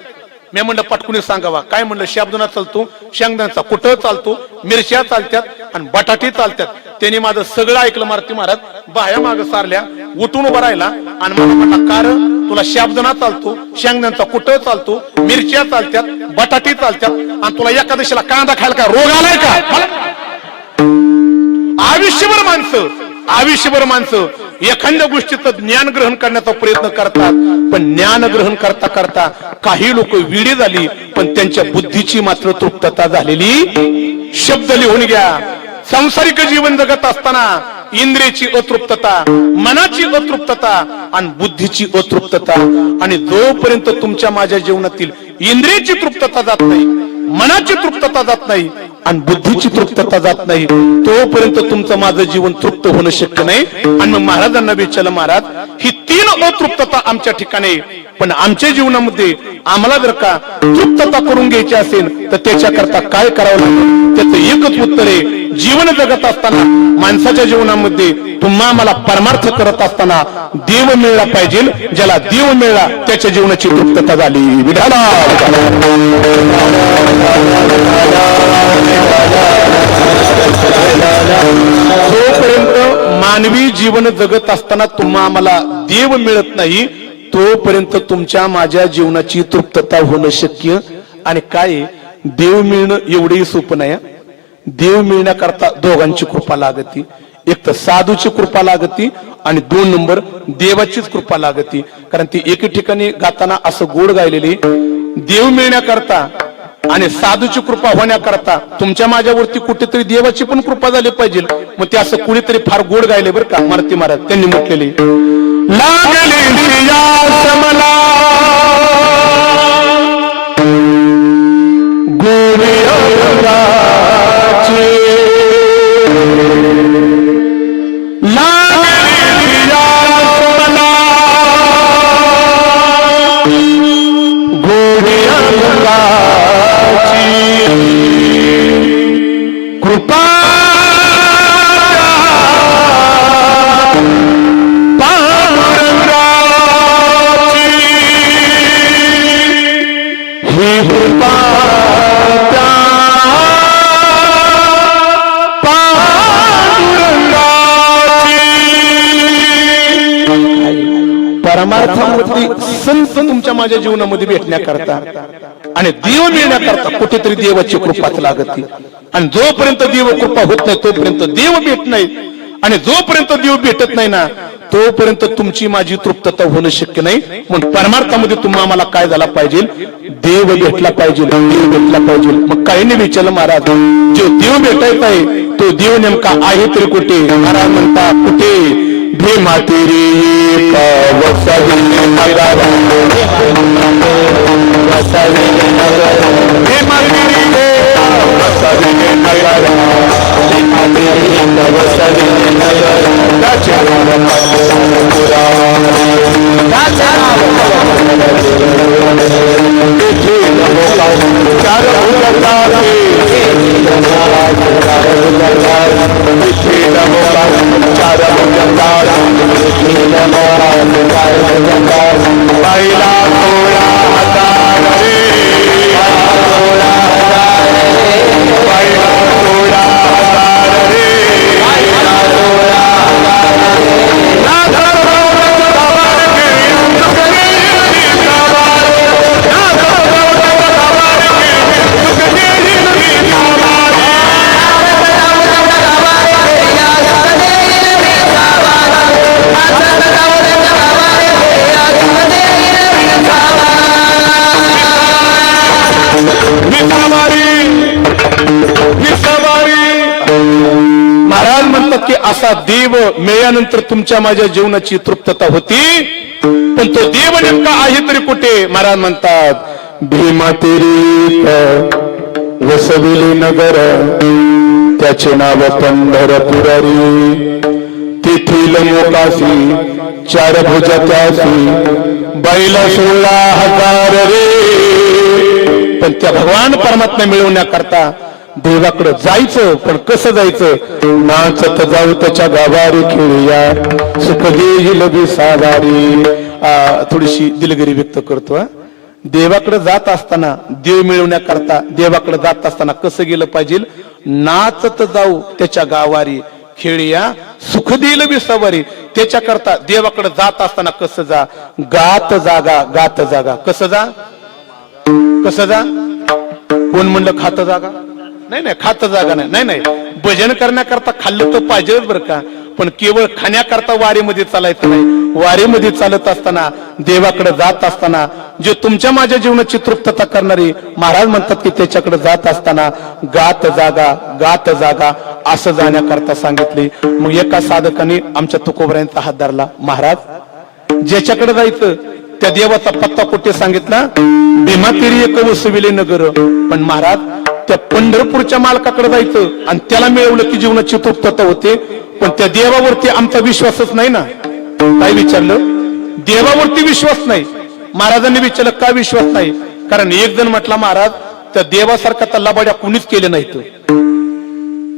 मी म्हणलं पटकुनी सांगावा. काय? म्हणलं साबुदाणा चालतो, शेंगदाण्याचा कुटं चालतो, मिरच्या चालतात आणि बटाटे चालतात. त्यांनी माझं सगळं ऐकलं. मारती महाराज बाया माग सारल्या, उठून उभा राहिला आणि मला म्हणला कारण तुला साबुदाणा चालतो, शेंगदाण्याचा कुटं चालतो, मिरच्या चालतात, बटाटे चालतात आणि तुला एकादशीला कांदा खायला काय रोग आलाय का? आयुष्यभर माणसं एखाद्या गोष्टीचं ज्ञान ग्रहण करण्याचा प्रयत्न करतात, पण ज्ञान ग्रहण करता करता काही लोक विडी झाली, पण त्यांच्या बुद्धीची मात्र तृप्तता झालेली. शब्द लिहून घ्या. सांसारिक जीवन जगत असताना इंद्रियाची अतृप्तता, मनाची अतृप्तता आणि बुद्धीची अतृप्तता. आणि जोपर्यंत तुमच्या माझ्या जीवनातील इंद्रियाची तृप्तता जात नाही, मनाची तृप्तता जात नाही आणि बुद्धीची तृप्तता जात नाही, तोपर्यंत तुमचं माझं जीवन तृप्त होणं शक्य नाही. आणि मग महाराजांना विचारलं महाराज ही 3 अतृप्तता आमच्या ठिकाणी, पण आमच्या जीवनामध्ये आम्हाला जर का तृप्तता करून घ्यायची असेल तर त्याच्याकरता काय करावं लागेल? त्याचं एकच उत्तर आहे, जीवन जगत असताना माणसाच्या जीवनामध्ये तुम्हा मला परमार्थ करत असताना देव मिळला पाहिजे. ज्याला देव मिळला त्याच्या जीवनाची तृप्तता झाली. विधाला जोपर्यंत मानवी जीवन जगत असताना तुम्हा मला देव मिळत नाही, तोपर्यंत तुमच्या माझ्या जीवनाची तृप्तता होणं शक्य आणि काय? देव मिळणं एवढंही सोपं नाही. देव मिळण्याकरता दोघांची कृपा लागती. एक तर साधूची कृपा लागती आणि 2 नंबर देवाचीच कृपा लागती. कारण ती एके ठिकाणी गाताना असं गोड गायलेली, देव मिळण्याकरता आणि साधूची कृपा होण्याकरता तुमच्या माझ्यावरती कुठेतरी देवाची पण कृपा झाली पाहिजे. मग ते असं कुणीतरी फार गोड गायले बरं का मारुती महाराज. त्यांनी म्हटलेले लागले मला कृपा पांडुरंगाची परमार्थामध्ये संत तुमच्या माझ्या जीवनामध्ये भेटण्याकरता आणि देव मिळण्याकरता कुठेतरी देवाची कृपाच लागते. आणि जोपर्यंत देव कृपा होत नाही तोपर्यंत देव भेट नाही. आणि जोपर्यंत देव भेटत नाही ना तोपर्यंत तुमची माझी तृप्तता होणं शक्य नाही. म्हणून परमार्थामध्ये तुम्हाला मला काय झाला पाहिजे, देव भेटला पाहिजे, देव भेटला पाहिजे. मग काही नाही विचारलं महाराज, जो देव भेटायचा आहे तो देव नेमका आहे तरी कुठे? महाराज म्हणता कुठे? भीमा तेरी असा देव मिळाल्यानंतर तुमच्या माझ्या जीवनाची तृप्तता होती. पण तो देव नेमका आहे तरी कुठे? महाराज म्हणतात भीमा तेरी वसविले नगर, त्याचे नाव पंढरपुरारी, तेथील मोकासी चार भुजा त्यासी, बैला 16,000 रे. पण त्या भगवान परमात्मा मिळवण्याकरता देवाकडे जायचं. पण कसं जायचं? नाचत जाऊ त्याच्या गावारी खेळूया, सुख देईल विसावारी. थोडीशी दिलगिरी व्यक्त करतो. देवाकडे जात असताना, देव मिळवण्याकरता देवाकडे जात असताना कसं गेलं पाहिजे? नाचत जाऊ त्याच्या गावारी खेळूया, सुख देईल विसावारी. त्याच्याकरता देवाकडे जात असताना कसं जा? गात जागा, गात जागा. कसं जा? कसं जा? कोण म्हणलं खात जागा? नाही नाही, खात जागा नाही. नाही नाही, भजन करण्याकरता खाल्लं तर पाहिजेच बरं का. पण केवळ खाण्याकरता वारीमध्ये चालायचं नाही. वारीमध्ये चालत असताना, देवाकडे जात असताना, जे तुमच्या माझ्या जीवनाची तृप्तता करणारी, महाराज म्हणतात की त्याच्याकडे जात असताना गात जागा, गात जागा असं जाण्याकरता सांगितले. मग एका साधकाने आमच्या तुकोबरायांचा हात धरला. महाराज ज्याच्याकडे जायचं त्या देवाचा पत्ता कुठे सांगितला? भीमा तेरी एक वसविले नगर. पण महाराज त्या पंढरपूरच्या मालकाकडे जायचं आणि त्याला मिळवलं की जीवनाची तृप्तता होते. पण त्या देवावरती आमचा विश्वासच नाही ना. काय विचारलं? देवावरती विश्वास नाही. महाराजांनी विचारलं का विश्वास नाही? कारण एक जण म्हटला महाराज त्या देवासारखा तर लबाड्या कुणीच केले नाहीत.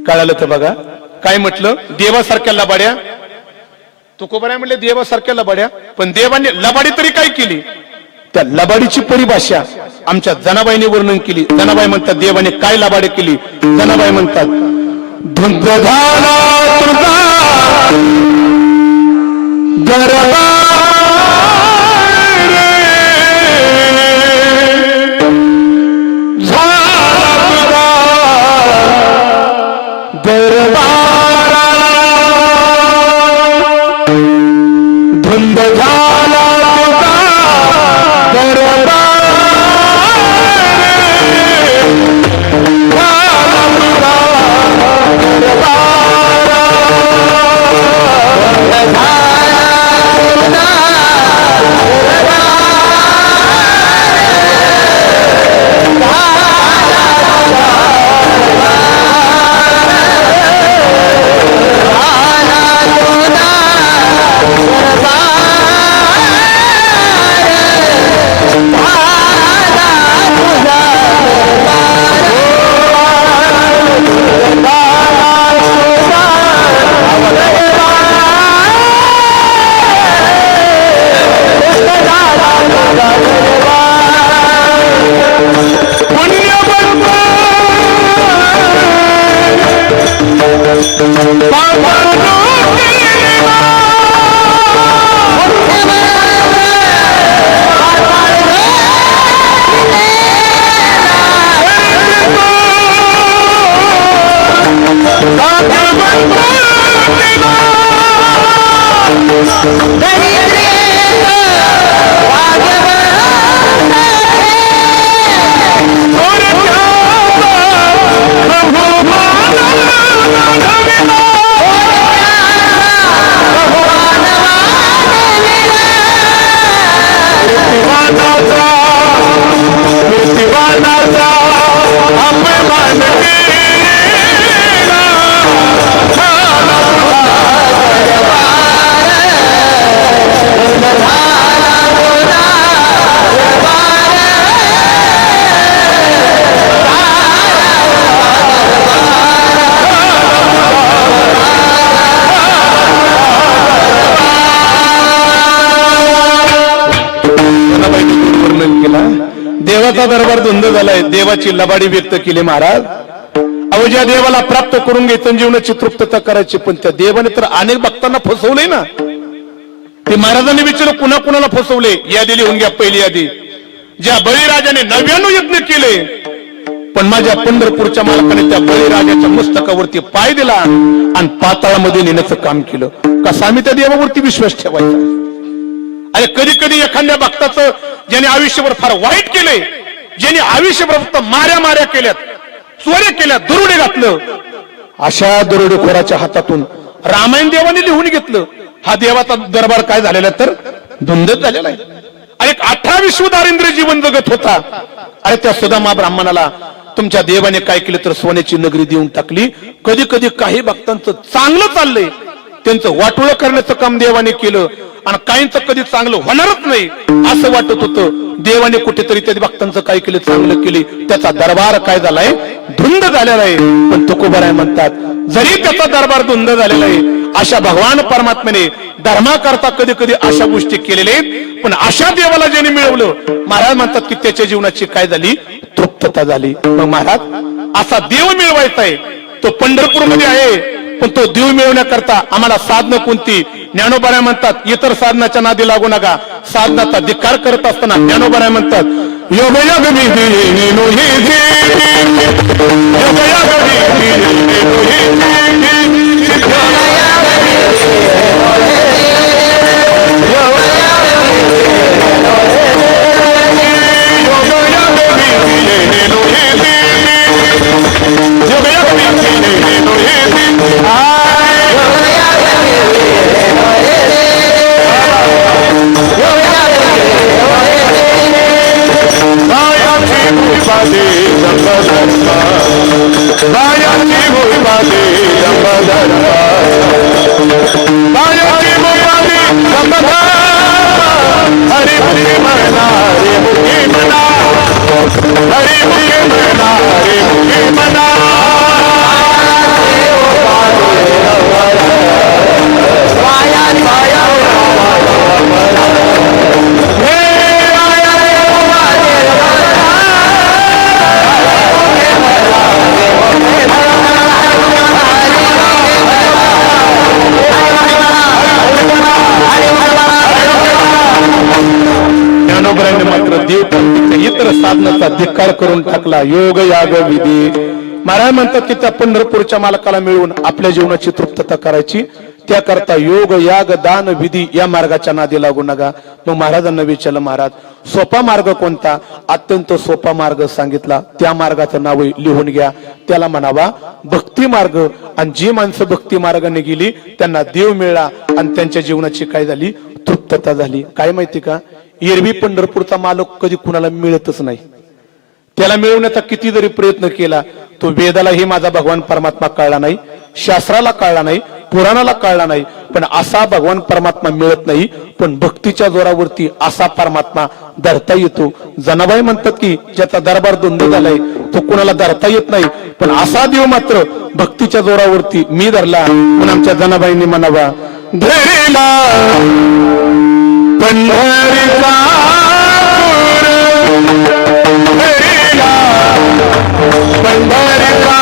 कळालं तर बघा काय म्हटलं? देवासारख्या लबाड्या. तुकोबराय म्हणले देवासारख्या लबाड्या. पण देवाने लबाडी तरी काय केली? त्या लबाडीची परिभाषा आमच्या जनाबाईने वर्णन केली. जनाबाई म्हणतात देवाने काय लबाडी केली? जनाबाई म्हणतात धुंद झाला तुझा दरबार धुंद देवाचा दरबार धुंद झालाय, देवाची लबाडी व्यक्त केली महाराज. अहो ज्या देवाला प्राप्त करून घ्यायचं जीवनाची तृप्तता करायची, पण त्या देवाने तर अनेक भक्तांना फसवलंय ना. ते महाराजांनी विचारलं कुणा कुणाला फसवले, यादी लिहून घ्या. पहिली यादी, ज्या बळीराजाने 99 यज्ञ केले, पण माझ्या पंढरपूरच्या मालकाने त्या बळीराजाच्या मस्तकावरती पाय दिला आणि पाताळामध्ये नेण्याचं काम केलं. कसा आम्ही त्या देवावरती विश्वास ठेवायचा? अरे कधी कधी एखाद्या भक्ताचं ज्याने आयुष्यभर फार वाईट केले, ज्याने आयुष्यभर फक्त माऱ्या केल्यात, चोऱ्या केल्या, दरोडे घातलं, अशा दरोडेखोराच्या हातातून रामायण देवाने लिहून घेतलं. हा देवाचा दरबार काय झालेला तर धुंदच झालेला आहे. अरे 18 विश्व दारिद्र्य जीवन जगत होता. अरे त्या सुदामा ब्राह्मणाला तुमच्या देवाने काय केलं तर सोन्याची नगरी देऊन टाकली. कधी कधी काही भक्तांचं चांगलं चाललंय, त्यांचं वाटोळं करण्याचं काम देवाने केलं, आणि काहींचं कधी चांगलं होणारच नाही असं वाटत होतं. देवाने कुठेतरी त्या भक्तांचं काय केलं, चांगलं केले, त्याचा दरबार काय झालाय, धुंद झालेला आहे. पण तुकोबाराय म्हणतात, जरी त्याचा दरबार धुंद झालेला आहे, अशा भगवान परमात्म्याने धर्माकरता कधी कधी अशा गोष्टी केलेल्या आहेत, पण अशा देवाला ज्याने मिळवलं, महाराज म्हणतात की त्याच्या जीवनाची काय झाली, तृप्तता झाली. मग महाराज असा देव मिळवायचा आहे, तो पंढरपूरमध्ये आहे, पण तो देव मिळवण्याकरता आम्हाला साधनं कोणती? ज्ञानोबाराय म्हणतात, इतर साधनाच्या नादी लागू नका. साधनाचा धिक्कार करत असताना ज्ञानोबाराय म्हणतात, इतर साधनाचा धिक्कार करून टाकला. योग याग विधी. महाराज म्हणतात की त्या पंढरपूरच्या मालकाला मिळून आपल्या जीवनाची तृप्तता करायची, त्याकरता योग याग दान विधी या मार्गाच्या नादी लागू नका. मग महाराजांना विचारलं, महाराज सोपा मार्ग कोणता? अत्यंत सोपा मार्ग सांगितला. त्या मार्गाचं नाव लिहून घ्या, त्याला म्हणावा भक्ती मार्ग. आणि जी माणसं भक्ती मार्गाने गेली त्यांना देव मिळाला आणि त्यांच्या जीवनाची काय झाली, तृप्तता झाली. काय माहिती का, एरवी पंढरपूरचा मालक कधी कुणाला मिळतच नाही. त्याला मिळवण्याचा किती जरी प्रयत्न केला, तो वेदालाही माझा भगवान परमात्मा कळला नाही, शास्त्राला कळला नाही, पुराणाला कळला नाही, पण असा भगवान परमात्मा मिळत नाही. पण भक्तीच्या जोरावरती असा परमात्मा धरता येतो. जनाबाई म्हणतात की ज्याचा दरबार धुंद झालाय तो कुणाला धरता येत नाही, पण असा देव मात्र भक्तीच्या जोरावरती मी धरला. म्हणून आमच्या जनाबाईंनी म्हणावा, धरला पंढरीचा पंढरीचा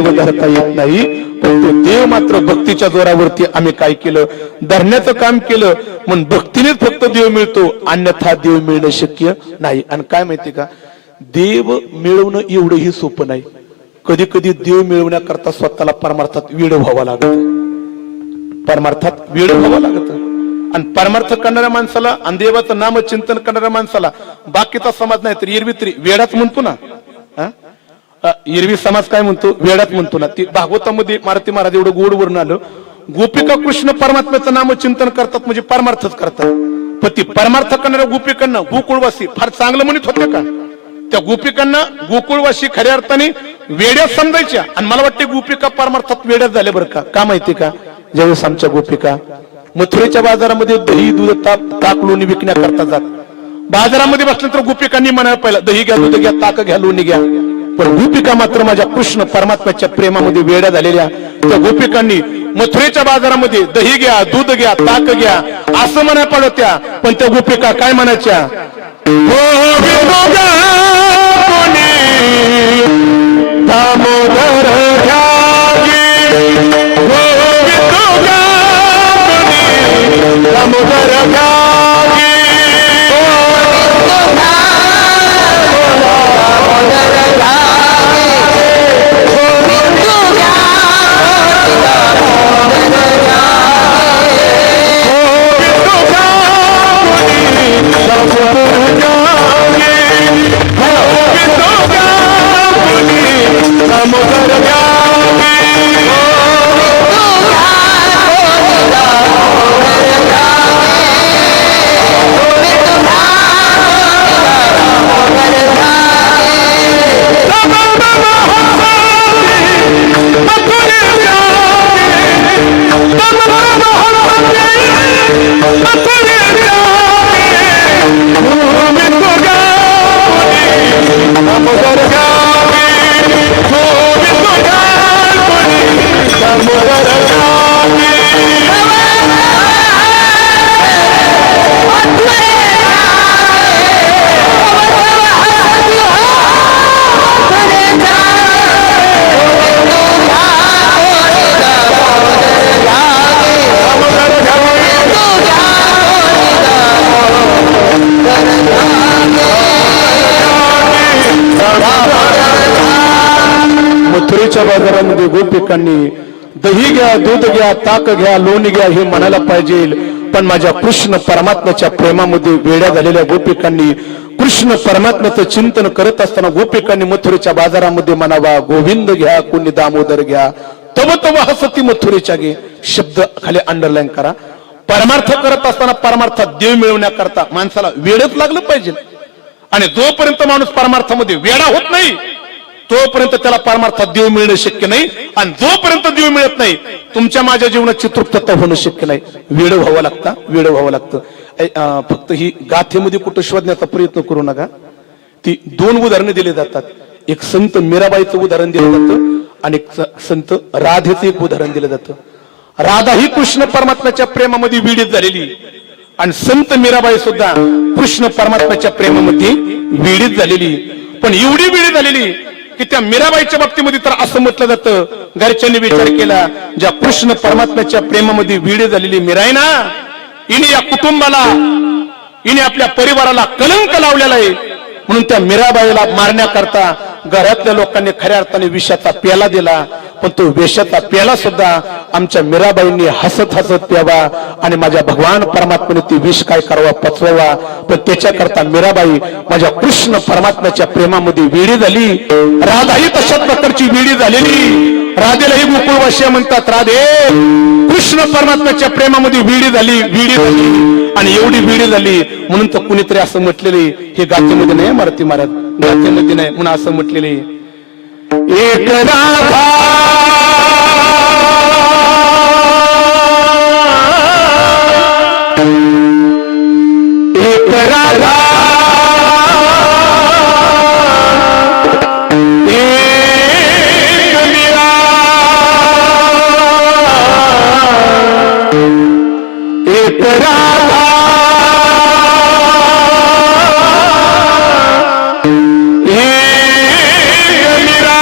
देव धरता येत नाही, पण तो देव मात्र भक्तीच्या जोरावरती आम्ही काय केलं, धरण्याचं काम केलं. म्हणून भक्तीनेच फक्त देव मिळतो, अन्यथा देव मिळणं शक्य नाही. आणि काय माहिती का, देव मिळवणं एवढंही सोपं नाही. कधी कधी देव मिळवण्याकरता स्वतःला परमार्थात वेड व्हावं लागत, परमार्थात वेड व्हावं लागत. आणि परमार्थ करणाऱ्या माणसाला आणि देवाचं नाम चिंतन करणाऱ्या माणसाला बाकीचा समाज नाही तर एरवी तरी वेडाच म्हणतो ना. एरवी समाज काय म्हणतो, वेडाच म्हणतो ना. ती भागवतामध्ये मारुती महाराज एवढं गोड वरून आलं, गोपिका कृष्ण परमात्म्याचं नाम चिंतन करतात म्हणजे परमार्थच करतात. पण ती परमार्थ करणाऱ्या गोपिकांना गोकुळवासी फार चांगलं म्हणत होते का? त्या गोपिकांना गोकुळवासी खऱ्या अर्थाने वेड्यात समजायच्या. आणि मला वाटते गोपिका परमार्थात वेड्यात झाल्या बरं का. का माहिती का, ज्यावेळेस आमच्या गोपिका मथुरेच्या बाजारामध्ये दही दूध ताक लोणी विकण्याकरता जात, बाजारामध्ये बसल्यानंतर गोपिकांनी म्हणायला पाहिलं, दही घ्या, दूध घ्या, ताक घ्या, लोणी घ्या. पण गोपिका मात्र माझ्या कृष्ण परमात्म्याच्या प्रेमामध्ये वेड्या झालेल्या त्या गोपिकांनी मथुरेच्या बाजारामध्ये दही घ्या, दूध घ्या, ताक घ्या असं म्हणायला पाहिलं त्या. पण त्या गोपिका काय म्हणायच्या, दामोदर मथुरेच्या बाजारामध्ये गोपिकांनी दही घ्या, दूध घ्या, ताक घ्या, लोणी घ्या हे म्हणायला पाहिजे. पण माझ्या कृष्ण परमात्म्याच्या प्रेमामध्ये वेड्या झालेल्या गोपिकांनी कृष्ण परमात्म्याचं चिंतन करत असताना गोपिकांनी मथुरेच्या बाजारामध्ये म्हणावा, गोविंद घ्या, कोणी दामोदर घ्या, तव तव हसती मथुरेच्या गे. शब्द खाली अंडरलाईन करा. परमार्थ करत असताना परमार्थात देव मिळवण्याकरता माणसाला वेळच लागलं पाहिजे. आणि जोपर्यंत माणूस परमार्थामध्ये वेडा होत नाही तोपर्यंत त्याला परमार्थात देव मिळणं शक्य नाही. आणि जोपर्यंत देव मिळत नाही तुमच्या माझ्या जीवनाची तृप्तता होणं शक्य नाही. वेड व्हावं लागतं, वेड व्हावं लागतं. फक्त ही गाथेमध्ये कुठं शोधण्याचा प्रयत्न करू नका. ती दोन उदाहरणं दिली जातात. एक संत मीराबाईचं उदाहरण दिलं जातं आणि एक संत राधेचं एक उदाहरण दिलं जातं. राधा ही कृष्ण परमात्म्याच्या प्रेमामध्ये विडीत झालेली आणि संत मीराबाई सुद्धा कृष्ण परमात्म्याच्या प्रेमामध्ये विडीत झालेली. पण एवढी विडीत झालेली की त्या मीराबाईच्या बाबतीमध्ये तर असं म्हटलं जातं, घरच्यांनी विचार केला, ज्या कृष्ण परमात्म्याच्या प्रेमामध्ये विडीत झालेली मीराई ना, हिने या कुटुंबाला, हिने आपल्या परिवाराला कलंक लावलेला आहे. म्हणून त्या मीराबाईला मारण्याकरता घरातल्या लोकांनी खऱ्या अर्थाने विषाचा प्याला दिला. पण तो विषाचा प्याला सुद्धा आमच्या मीराबाईंनी हसत हसत प्यावा आणि माझ्या भगवान परमात्म्याने ती विष काय करावा, पचवावा. पण त्याच्याकरता मीराबाई माझ्या कृष्ण परमात्म्याच्या प्रेमामध्ये वेडी झाली. राधाही तशाच प्रकारची वेडी झालेली. राधेलाही गोकुळवासी म्हणतात, राधे कृष्ण परमात्म्याच्या प्रेमामध्ये वेडी झाली, वेडी झाली. आणि एवढी वेडी झाली म्हणून तर कुणीतरी असं म्हटलेले, हे गाथेमध्ये नाही मारुती महाराज, गाथेमध्ये नाही म्हणून असं म्हटलेले, एक राधा एक राधा एक मीरा, एक राधा एक मीरा.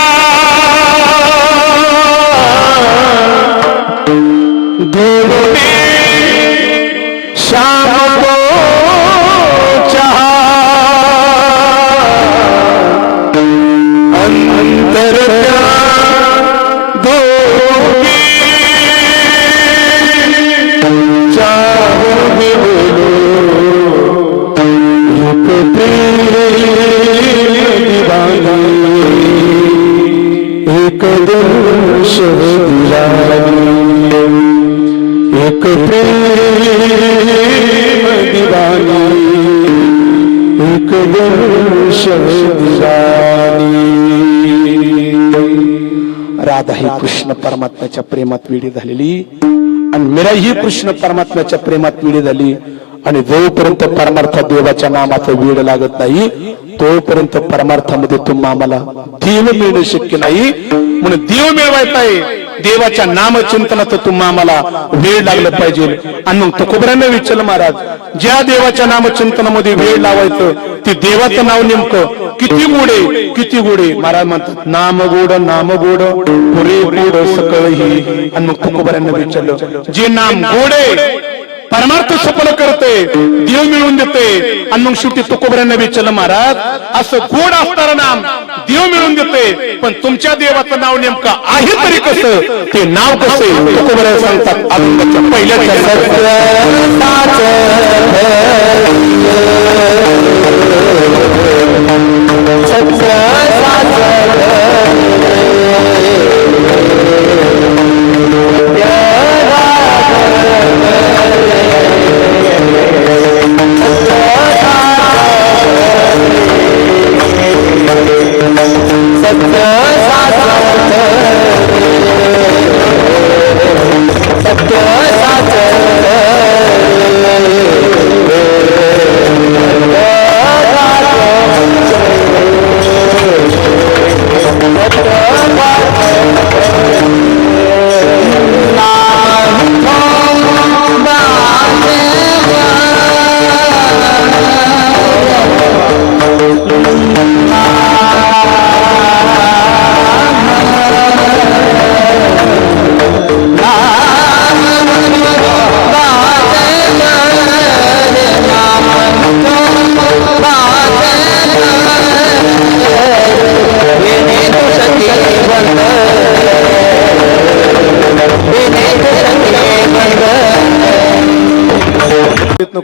दर्श दिवानी एक प्रेम दिवानी एक दर्श दिवानी। राधा ही कृष्ण परमात्म्याच्या प्रेमात वेडी झालेली आणि मीरा ही कृष्ण परमात्म्याच्या प्रेमात वेडी झाली आणि जोपर्यंत परमार्थ देवाच्या नामाचं वेड लागत नाही तोपर्यंत परमार्थामध्ये तुम्हा आम्हाला देव मिळणं शक्य नाही। म्हणून देव मिळवायचा आहे देवाच्या नामचिंतनाचं तुम्हा आम्हाला वेळ लागलं पाहिजे। आणि मग तुकोबरांना विचारलं महाराज ज्या देवाच्या नामचिंतनामध्ये वेळ लावायचं ते देवाचं नाव नेमकं किती गोडे किती गोडे। महाराज म्हणतात नाम गोड पुरे गोड सकळही। आणि मग तुकोबरांना विचारलं जे नाम गोडे परमार्थ सफल करते देव मिळवून देते। आणि मग शेवटी तुकोबरांना विचारलं महाराज असं गोड असणारं नाम देव मिळवून देते पण तुमच्या देवाचं नाव नेमकं आहे तरी कसं ते नाव कसं तुकोबरांना सांगतात अभंगाच्या पहिल्या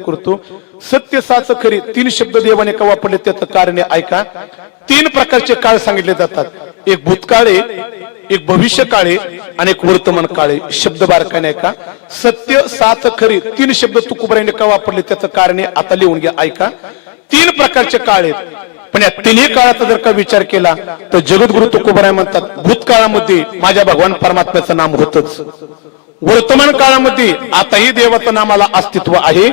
करतो। सत्य साच खरी तीन शब्द देवाने का वापरले त्याचं कारण ऐका। तीन प्रकारचे काळ सांगितले जातात एक भूतकाळे एक भविष्य काळे आणि एक वर्तमान काळे। शब्द बारकाने ऐका सत्य साच खरी तीन शब्द तुकोबरांनी का वापरले त्याचं कारण आता लिहून घ्या ऐका। तीन प्रकारचे काळ आहेत पण या तिन्ही काळाचा जर का विचार केला तर जगद्गुरु तुकोबराय म्हणतात भूतकाळामध्ये माझ्या भगवान परमात्म्याचं नाम होतच वर्तमान काळामध्ये आताही देवाचं नामाला अस्तित्व आहे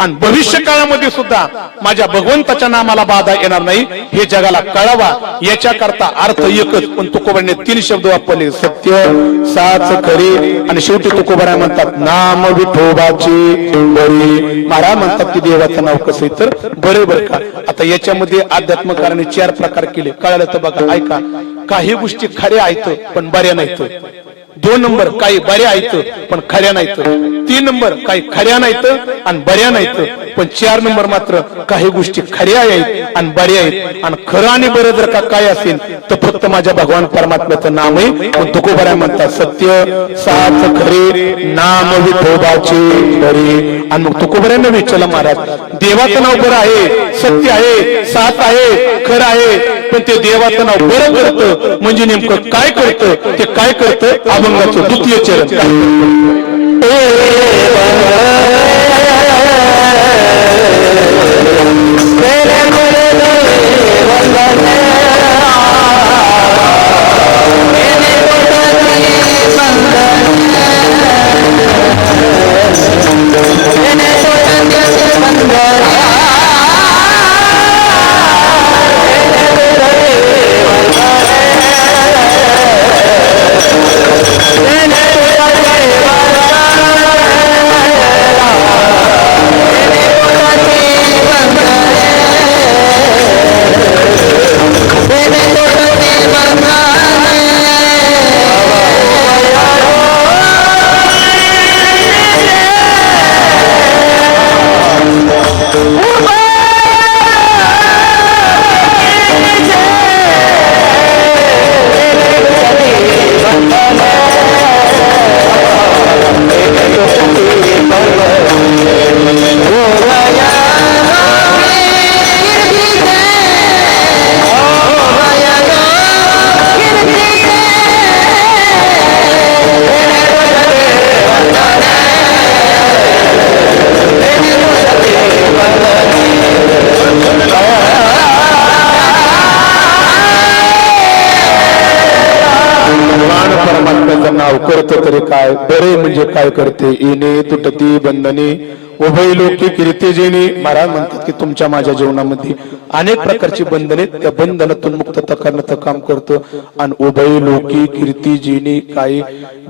आणि भविष्य काळामध्ये सुद्धा माझ्या भगवंताच्या नामाला बाधा येणार नाही हे जगाला कळावा याच्याकरता अर्थ एकच पण तुकोबराने तीन शब्द वापरले सत्य साच खरी आणि शेवटी तुकोबराय म्हणतात नाम विठोबाची बरी। महाराज म्हणतात की देवाचं नाव कसं आहे तर बरोबर का। आता याच्यामध्ये अध्यात्मकाराने चार प्रकार केले कळालं तर बघा ऐका। काही गोष्टी खऱ्या आहेत पण बऱ्या नाहीत। 2 नंबर काही बऱ्या आहेत पण खऱ्या नाहीत। 3 नंबर काही खऱ्या नाहीत आणि बऱ्या नाहीत पण 4 नंबर मात्र काही गोष्टी खऱ्या आहेत आणि बऱ्या आहेत आणि खरं आणि बरं जर का काय असेल तर फक्त माझ्या भगवान परमात्म्याचं नाम आहे। पण तुकोबराय म्हणतात सत्य साच खरे नाम विठोबाचे बरे। आणि मग तुकोबरायांना विचारलं महाराज देवाचं नाव बरं आहे सत्य आहे साच आहे खरं आहे पण ते देवाचं नाव बरं करतं म्हणजे नेमकं काय करतं ते काय करतं अभंगाचं द्वितीय चरण माझं नाव करत तरी काय, बरे म्हणजे काय करते, येणे तुटती बंधने उभय लोकी कीर्ती जेणे. महाराज म्हणतात की तुमच्या माझ्या जीवनामध्ये अनेक प्रकारची बंधने, त्या बंधनातून मुक्तता करण्याचं काम करतो. आणि उभय लोकी कीर्ती जेणे काय,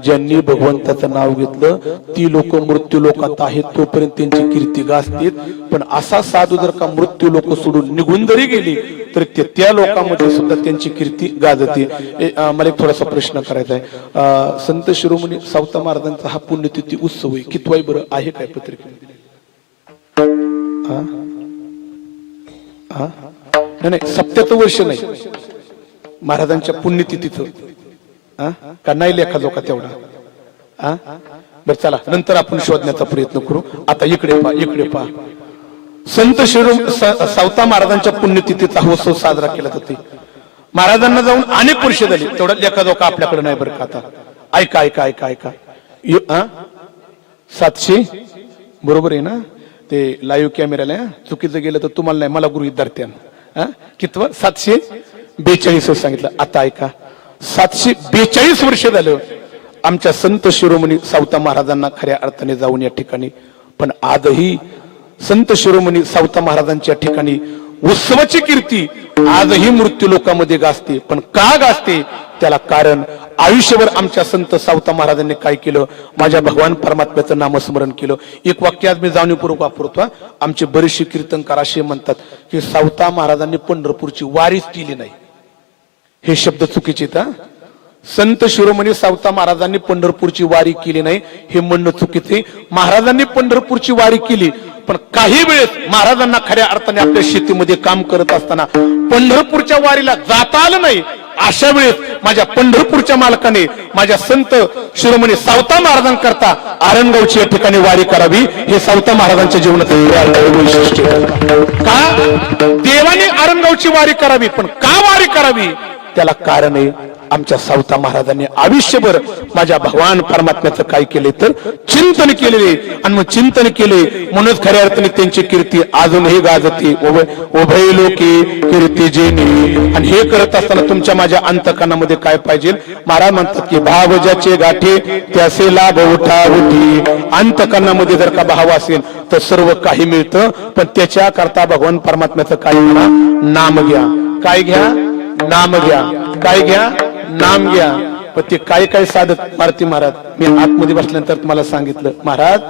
ज्यांनी भगवंताचं नाव घेतलं ती लोक मृत्यू लोकात आहेत तोपर्यंत त्यांची कीर्ती गाजते. पण असा साधू जर का मृत्यू लोक सोडून निघून जरी गेली तर त्या लोकांमध्ये सुद्धा त्यांची कीर्ती गाजते. मला एक थोडासा प्रश्न करायचा आहे. संत शिरोमणी सावता महाराजांचा हा पुण्यतिथी उत्सव आहे, कितवाय बरं आहे काय पत्रिकेमध्ये? नाही 70 वर्ष नाही महाराजांच्या पुण्यतिथीचं का नाही लेखा जोखा तेवढा. बर चला नंतर आपण शोधण्याचा प्रयत्न करू. आता इकडे पहा, इकडे पहा. संत सावता महाराजांच्या पुण्यतिथीचा हा उत्सव साजरा केला जातो. महाराजांना जाऊन अनेक वर्ष झाली, तेवढा लेखा जोखा आपल्याकडे नाही बरं का. आता ऐका ऐका ऐका ऐका. 700 बरोबर आहे ना? ते लाईव्ह कॅमेऱ्याला चुकीचं गेलं तर तुम्हाला नाही, मला गृहीत धरते. कितवं? 742 सांगितलं. आता ऐका, 742 वर्ष झालं आमच्या संत शिरोमणी सावता महाराजांना खऱ्या अर्थाने जाऊन या ठिकाणी. पण आजही संत शिरोमणी सावता महाराजांच्या ठिकाणी उत्सवाची कीर्ती आजही मृत्यू लोकांमध्ये गाजते. पण का गाजते त्याला कारण आयुष्यभर आमच्या संत सावता महाराजांनी काय केलं, माझ्या भगवान परमात्म्याचं नामस्मरण केलं. एक वाक्य आज मी जाणीवपूर्वक वापरतो. आमचे बरेचसे कीर्तनकार असे म्हणतात की सावता महाराजांनी पंढरपूरची वारीच केली नाही. हे शब्द चुकीचे आहेत. संत शिरोमणी सावता महाराजांनी पंढरपूरची वारी केली नाही हे म्हणणं चुकीचे. महाराजांनी पंढरपूरची वारी केली, पण काही वेळेस महाराजांना खऱ्या अर्थाने आपल्या शेतीमध्ये काम करत असताना पंढरपूरच्या वारीला जाता आलं नाही. अशा वेळेस माझ्या पंढरपूरच्या मालकाने माझ्या संत शिरोमणी सावता महाराजांकरता आरणगावची या ठिकाणी वारी करावी, हे सावता महाराजांच्या जीवनाचं वैशिष्ट्य. का देवाने आरणगावची वारी करावी, पण का वारी करावी त्याला कारण आहे आमच्या सावता महाराजांनी आयुष्यभर माझ्या भगवान परमात्म्याचं काय केले तर चिंतन केलेले. आणि मग चिंतन केले म्हणूनच खऱ्या अर्थाने त्यांची कीर्ती अजूनही गाजते. उभय लोकी कीर्ती जेणे. आणि हे करत असताना तुमच्या माझ्या अंतकरणामध्ये काय पाहिजे? महाराज म्हणतात की भाव ज्याचे गाठे त्याचे लाभ उठा उठी. अंतकरणामध्ये जर का भाव असेल तर सर्व काही मिळतं. पण त्याच्या करता भगवान परमात्म्याचं काय म्हणा? नाम घ्या. काय घ्या? नाम घ्या. काय घ्या? नाम घ्या. पण ते काय काय साधत मारती महाराज, मी आतमध्ये बसल्यानंतर तुम्हाला सांगितलं महाराज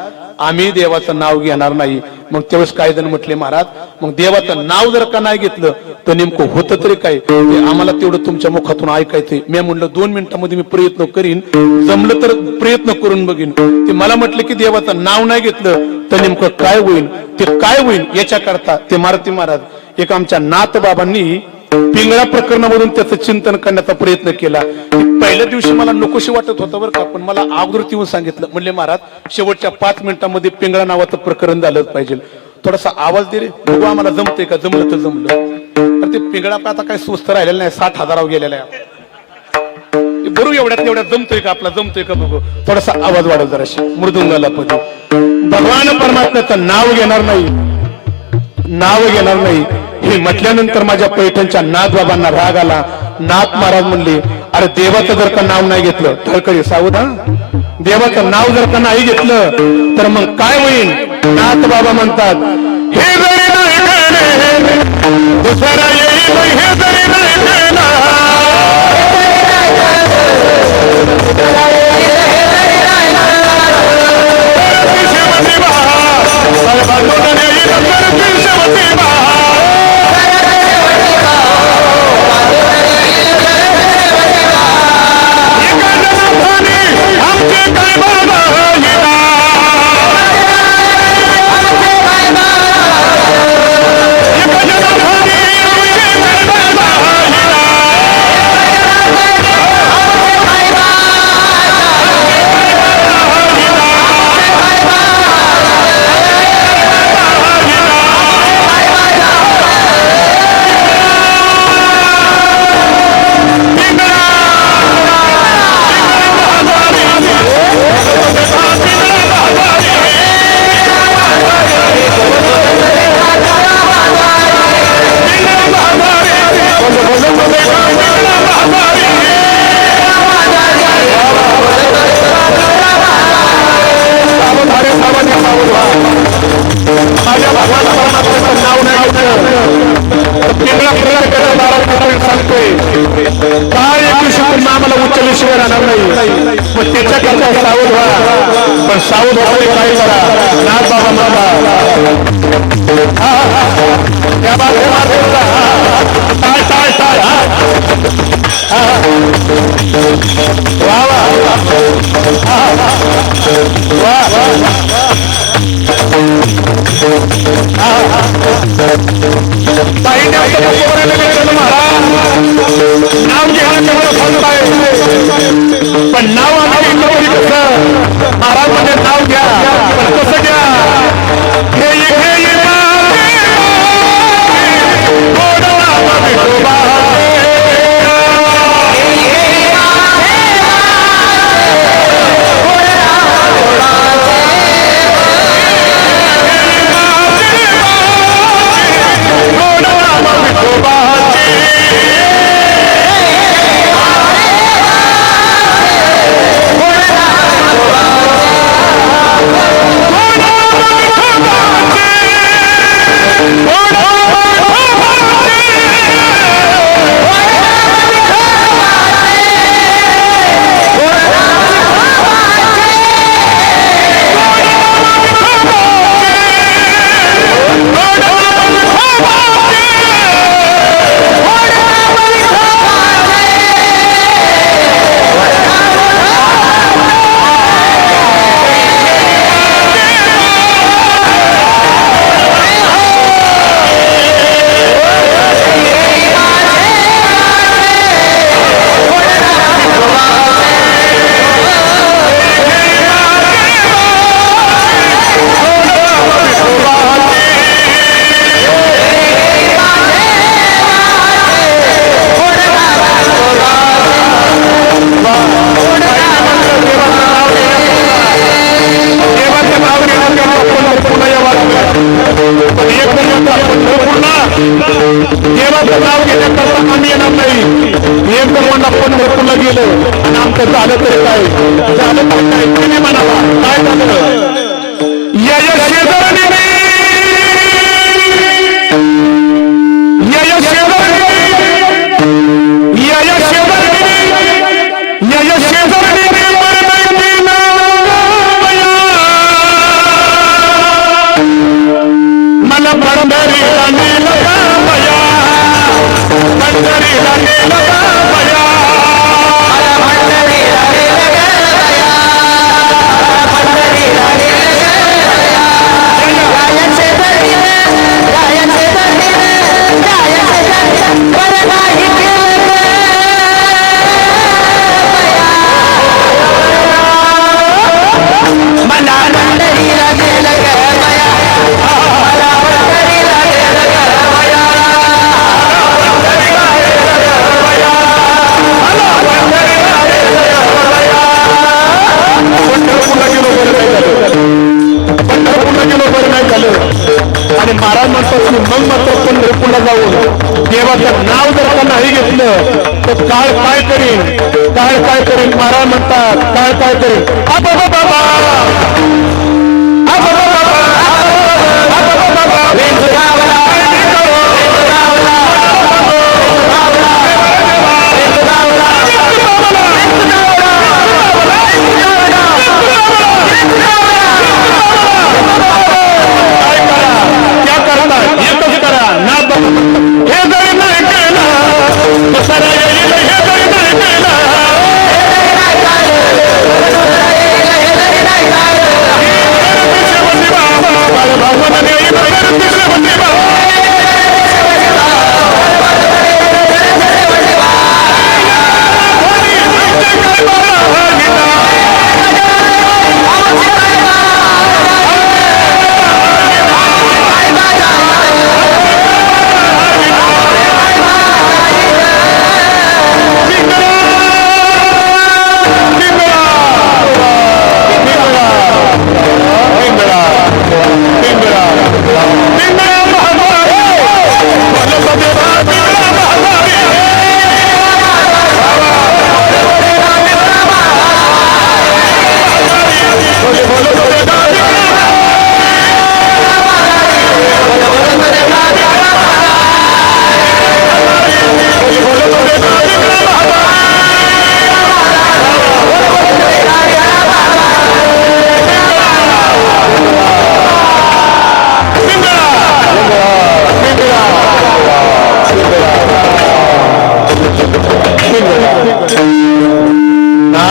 आम्ही देवाचं नाव घेणार नाही. मग तेव्हाच काय जण म्हटले महाराज मग देवाचं नाव जर का नाही घेतलं तर नेमकं होतं तरी काय? ते आम्हाला तेवढं तुमच्या मुखातून ऐकायचंय. मी म्हणलं 2 मिनिटांमध्ये मी प्रयत्न करीन, जमलं तर प्रयत्न करून बघीन. ते मला म्हटलं की देवाचं नाव नाही घेतलं तर नेमकं काय होईल, ते काय होईल याच्याकरता ते मारुती महाराज एक आमच्या नाथ बाबांनी पिंगळा प्रकरणामधून त्याचं चिंतन करण्याचा प्रयत्न केला. पहिल्या दिवशी मला नकोशी वाटत होतं बरं का, पण मला अगोदर येऊन सांगितलं, म्हणले महाराज शेवटच्या 5 मिनिटांमध्ये पिंगळा नावाचं प्रकरण झालंच पाहिजे. थोडासा आवाज दे रे बघू आम्हाला जमतंय का. जमलं तर जमलं. तर ते पिंगळा आता काही स्वस्त राहिलेलं नाही, 60,000 गेलेला आहे. बरू एवढ्यात जमतोय का आपला, जमतोय का बघू. थोडासा आवाज वाढव जराशी मृदुंगाला पदी. भगवान परमात्म्याचं नाव घेणार नाही, नाव घेणार नाही हे म्हटल्यानंतर माझ्या पैठणच्या नाथ बाबांना राग आला. नाथ महाराज म्हणले अरे देवाचं जर का नाव नाही घेतलं ठळकळी सावधा, देवाचं नाव जर का नाही घेतलं तर मग काय होईल? नाथ बाबा म्हणतात हे जरी नाही दुसरा येईल, हे जरी नाही त्याच्याकरता सावध व्हा, पण सावध व्हावे काय करा. नाथ बाबा माझा त्या टाळ टाळ टाळ वा वा नाव घ्यायला पण नाव आम्ही कसं महाराज म्हणजे नाव घ्या पण कसं घ्या. हे देवाचं नाव घेण्याकरता आम्ही येणार नाही. एक दोन आपण भरपूरला गेलो आणि आमचं झालं तरी काय झालं तरी काय तुम्ही म्हणावा काय झालं. या शेजारी मला पंढरीला नेलं बया, पंढरीला नेलं बया, पंढरीला नेलं बया, पंढरीला नेलं बया. गायचे दर्शन, गायचे दर्शन, गायचे दर्शन, बरं नाही केलं बया. मला पंढरीला नेलं बया, मला पंढरीला नेलं बया, पंढरपूरला गेलो बरं नाही झालं. आणि महाराज म्हणतात की मग मात्र पंढरपूरला जाऊन देवाचं नाव जर का नाही घेतलं तर काय करीन, काय करीन. महाराज म्हणतात काय करीन. बाबा बाबा हे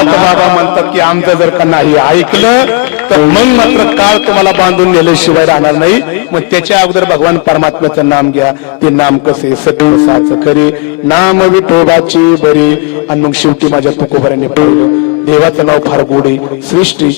नाथबाबा म्हणतात की आमचं जर का नाही ऐकलं तर मग मात्र काळ तुम्हाला बांधून नेल्याशिवाय राहणार नाही. मग त्याच्या अगोदर भगवान परमात्म्याचं नाम घ्या. ते नाम कसे सत्य खरे नाम विठोबाची बरी. आणि मग शेवटी माझ्या तुकोबऱ्याने पाहिलं देवाचं नाव फार गोड आहे सृष्टी.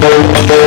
Thank you.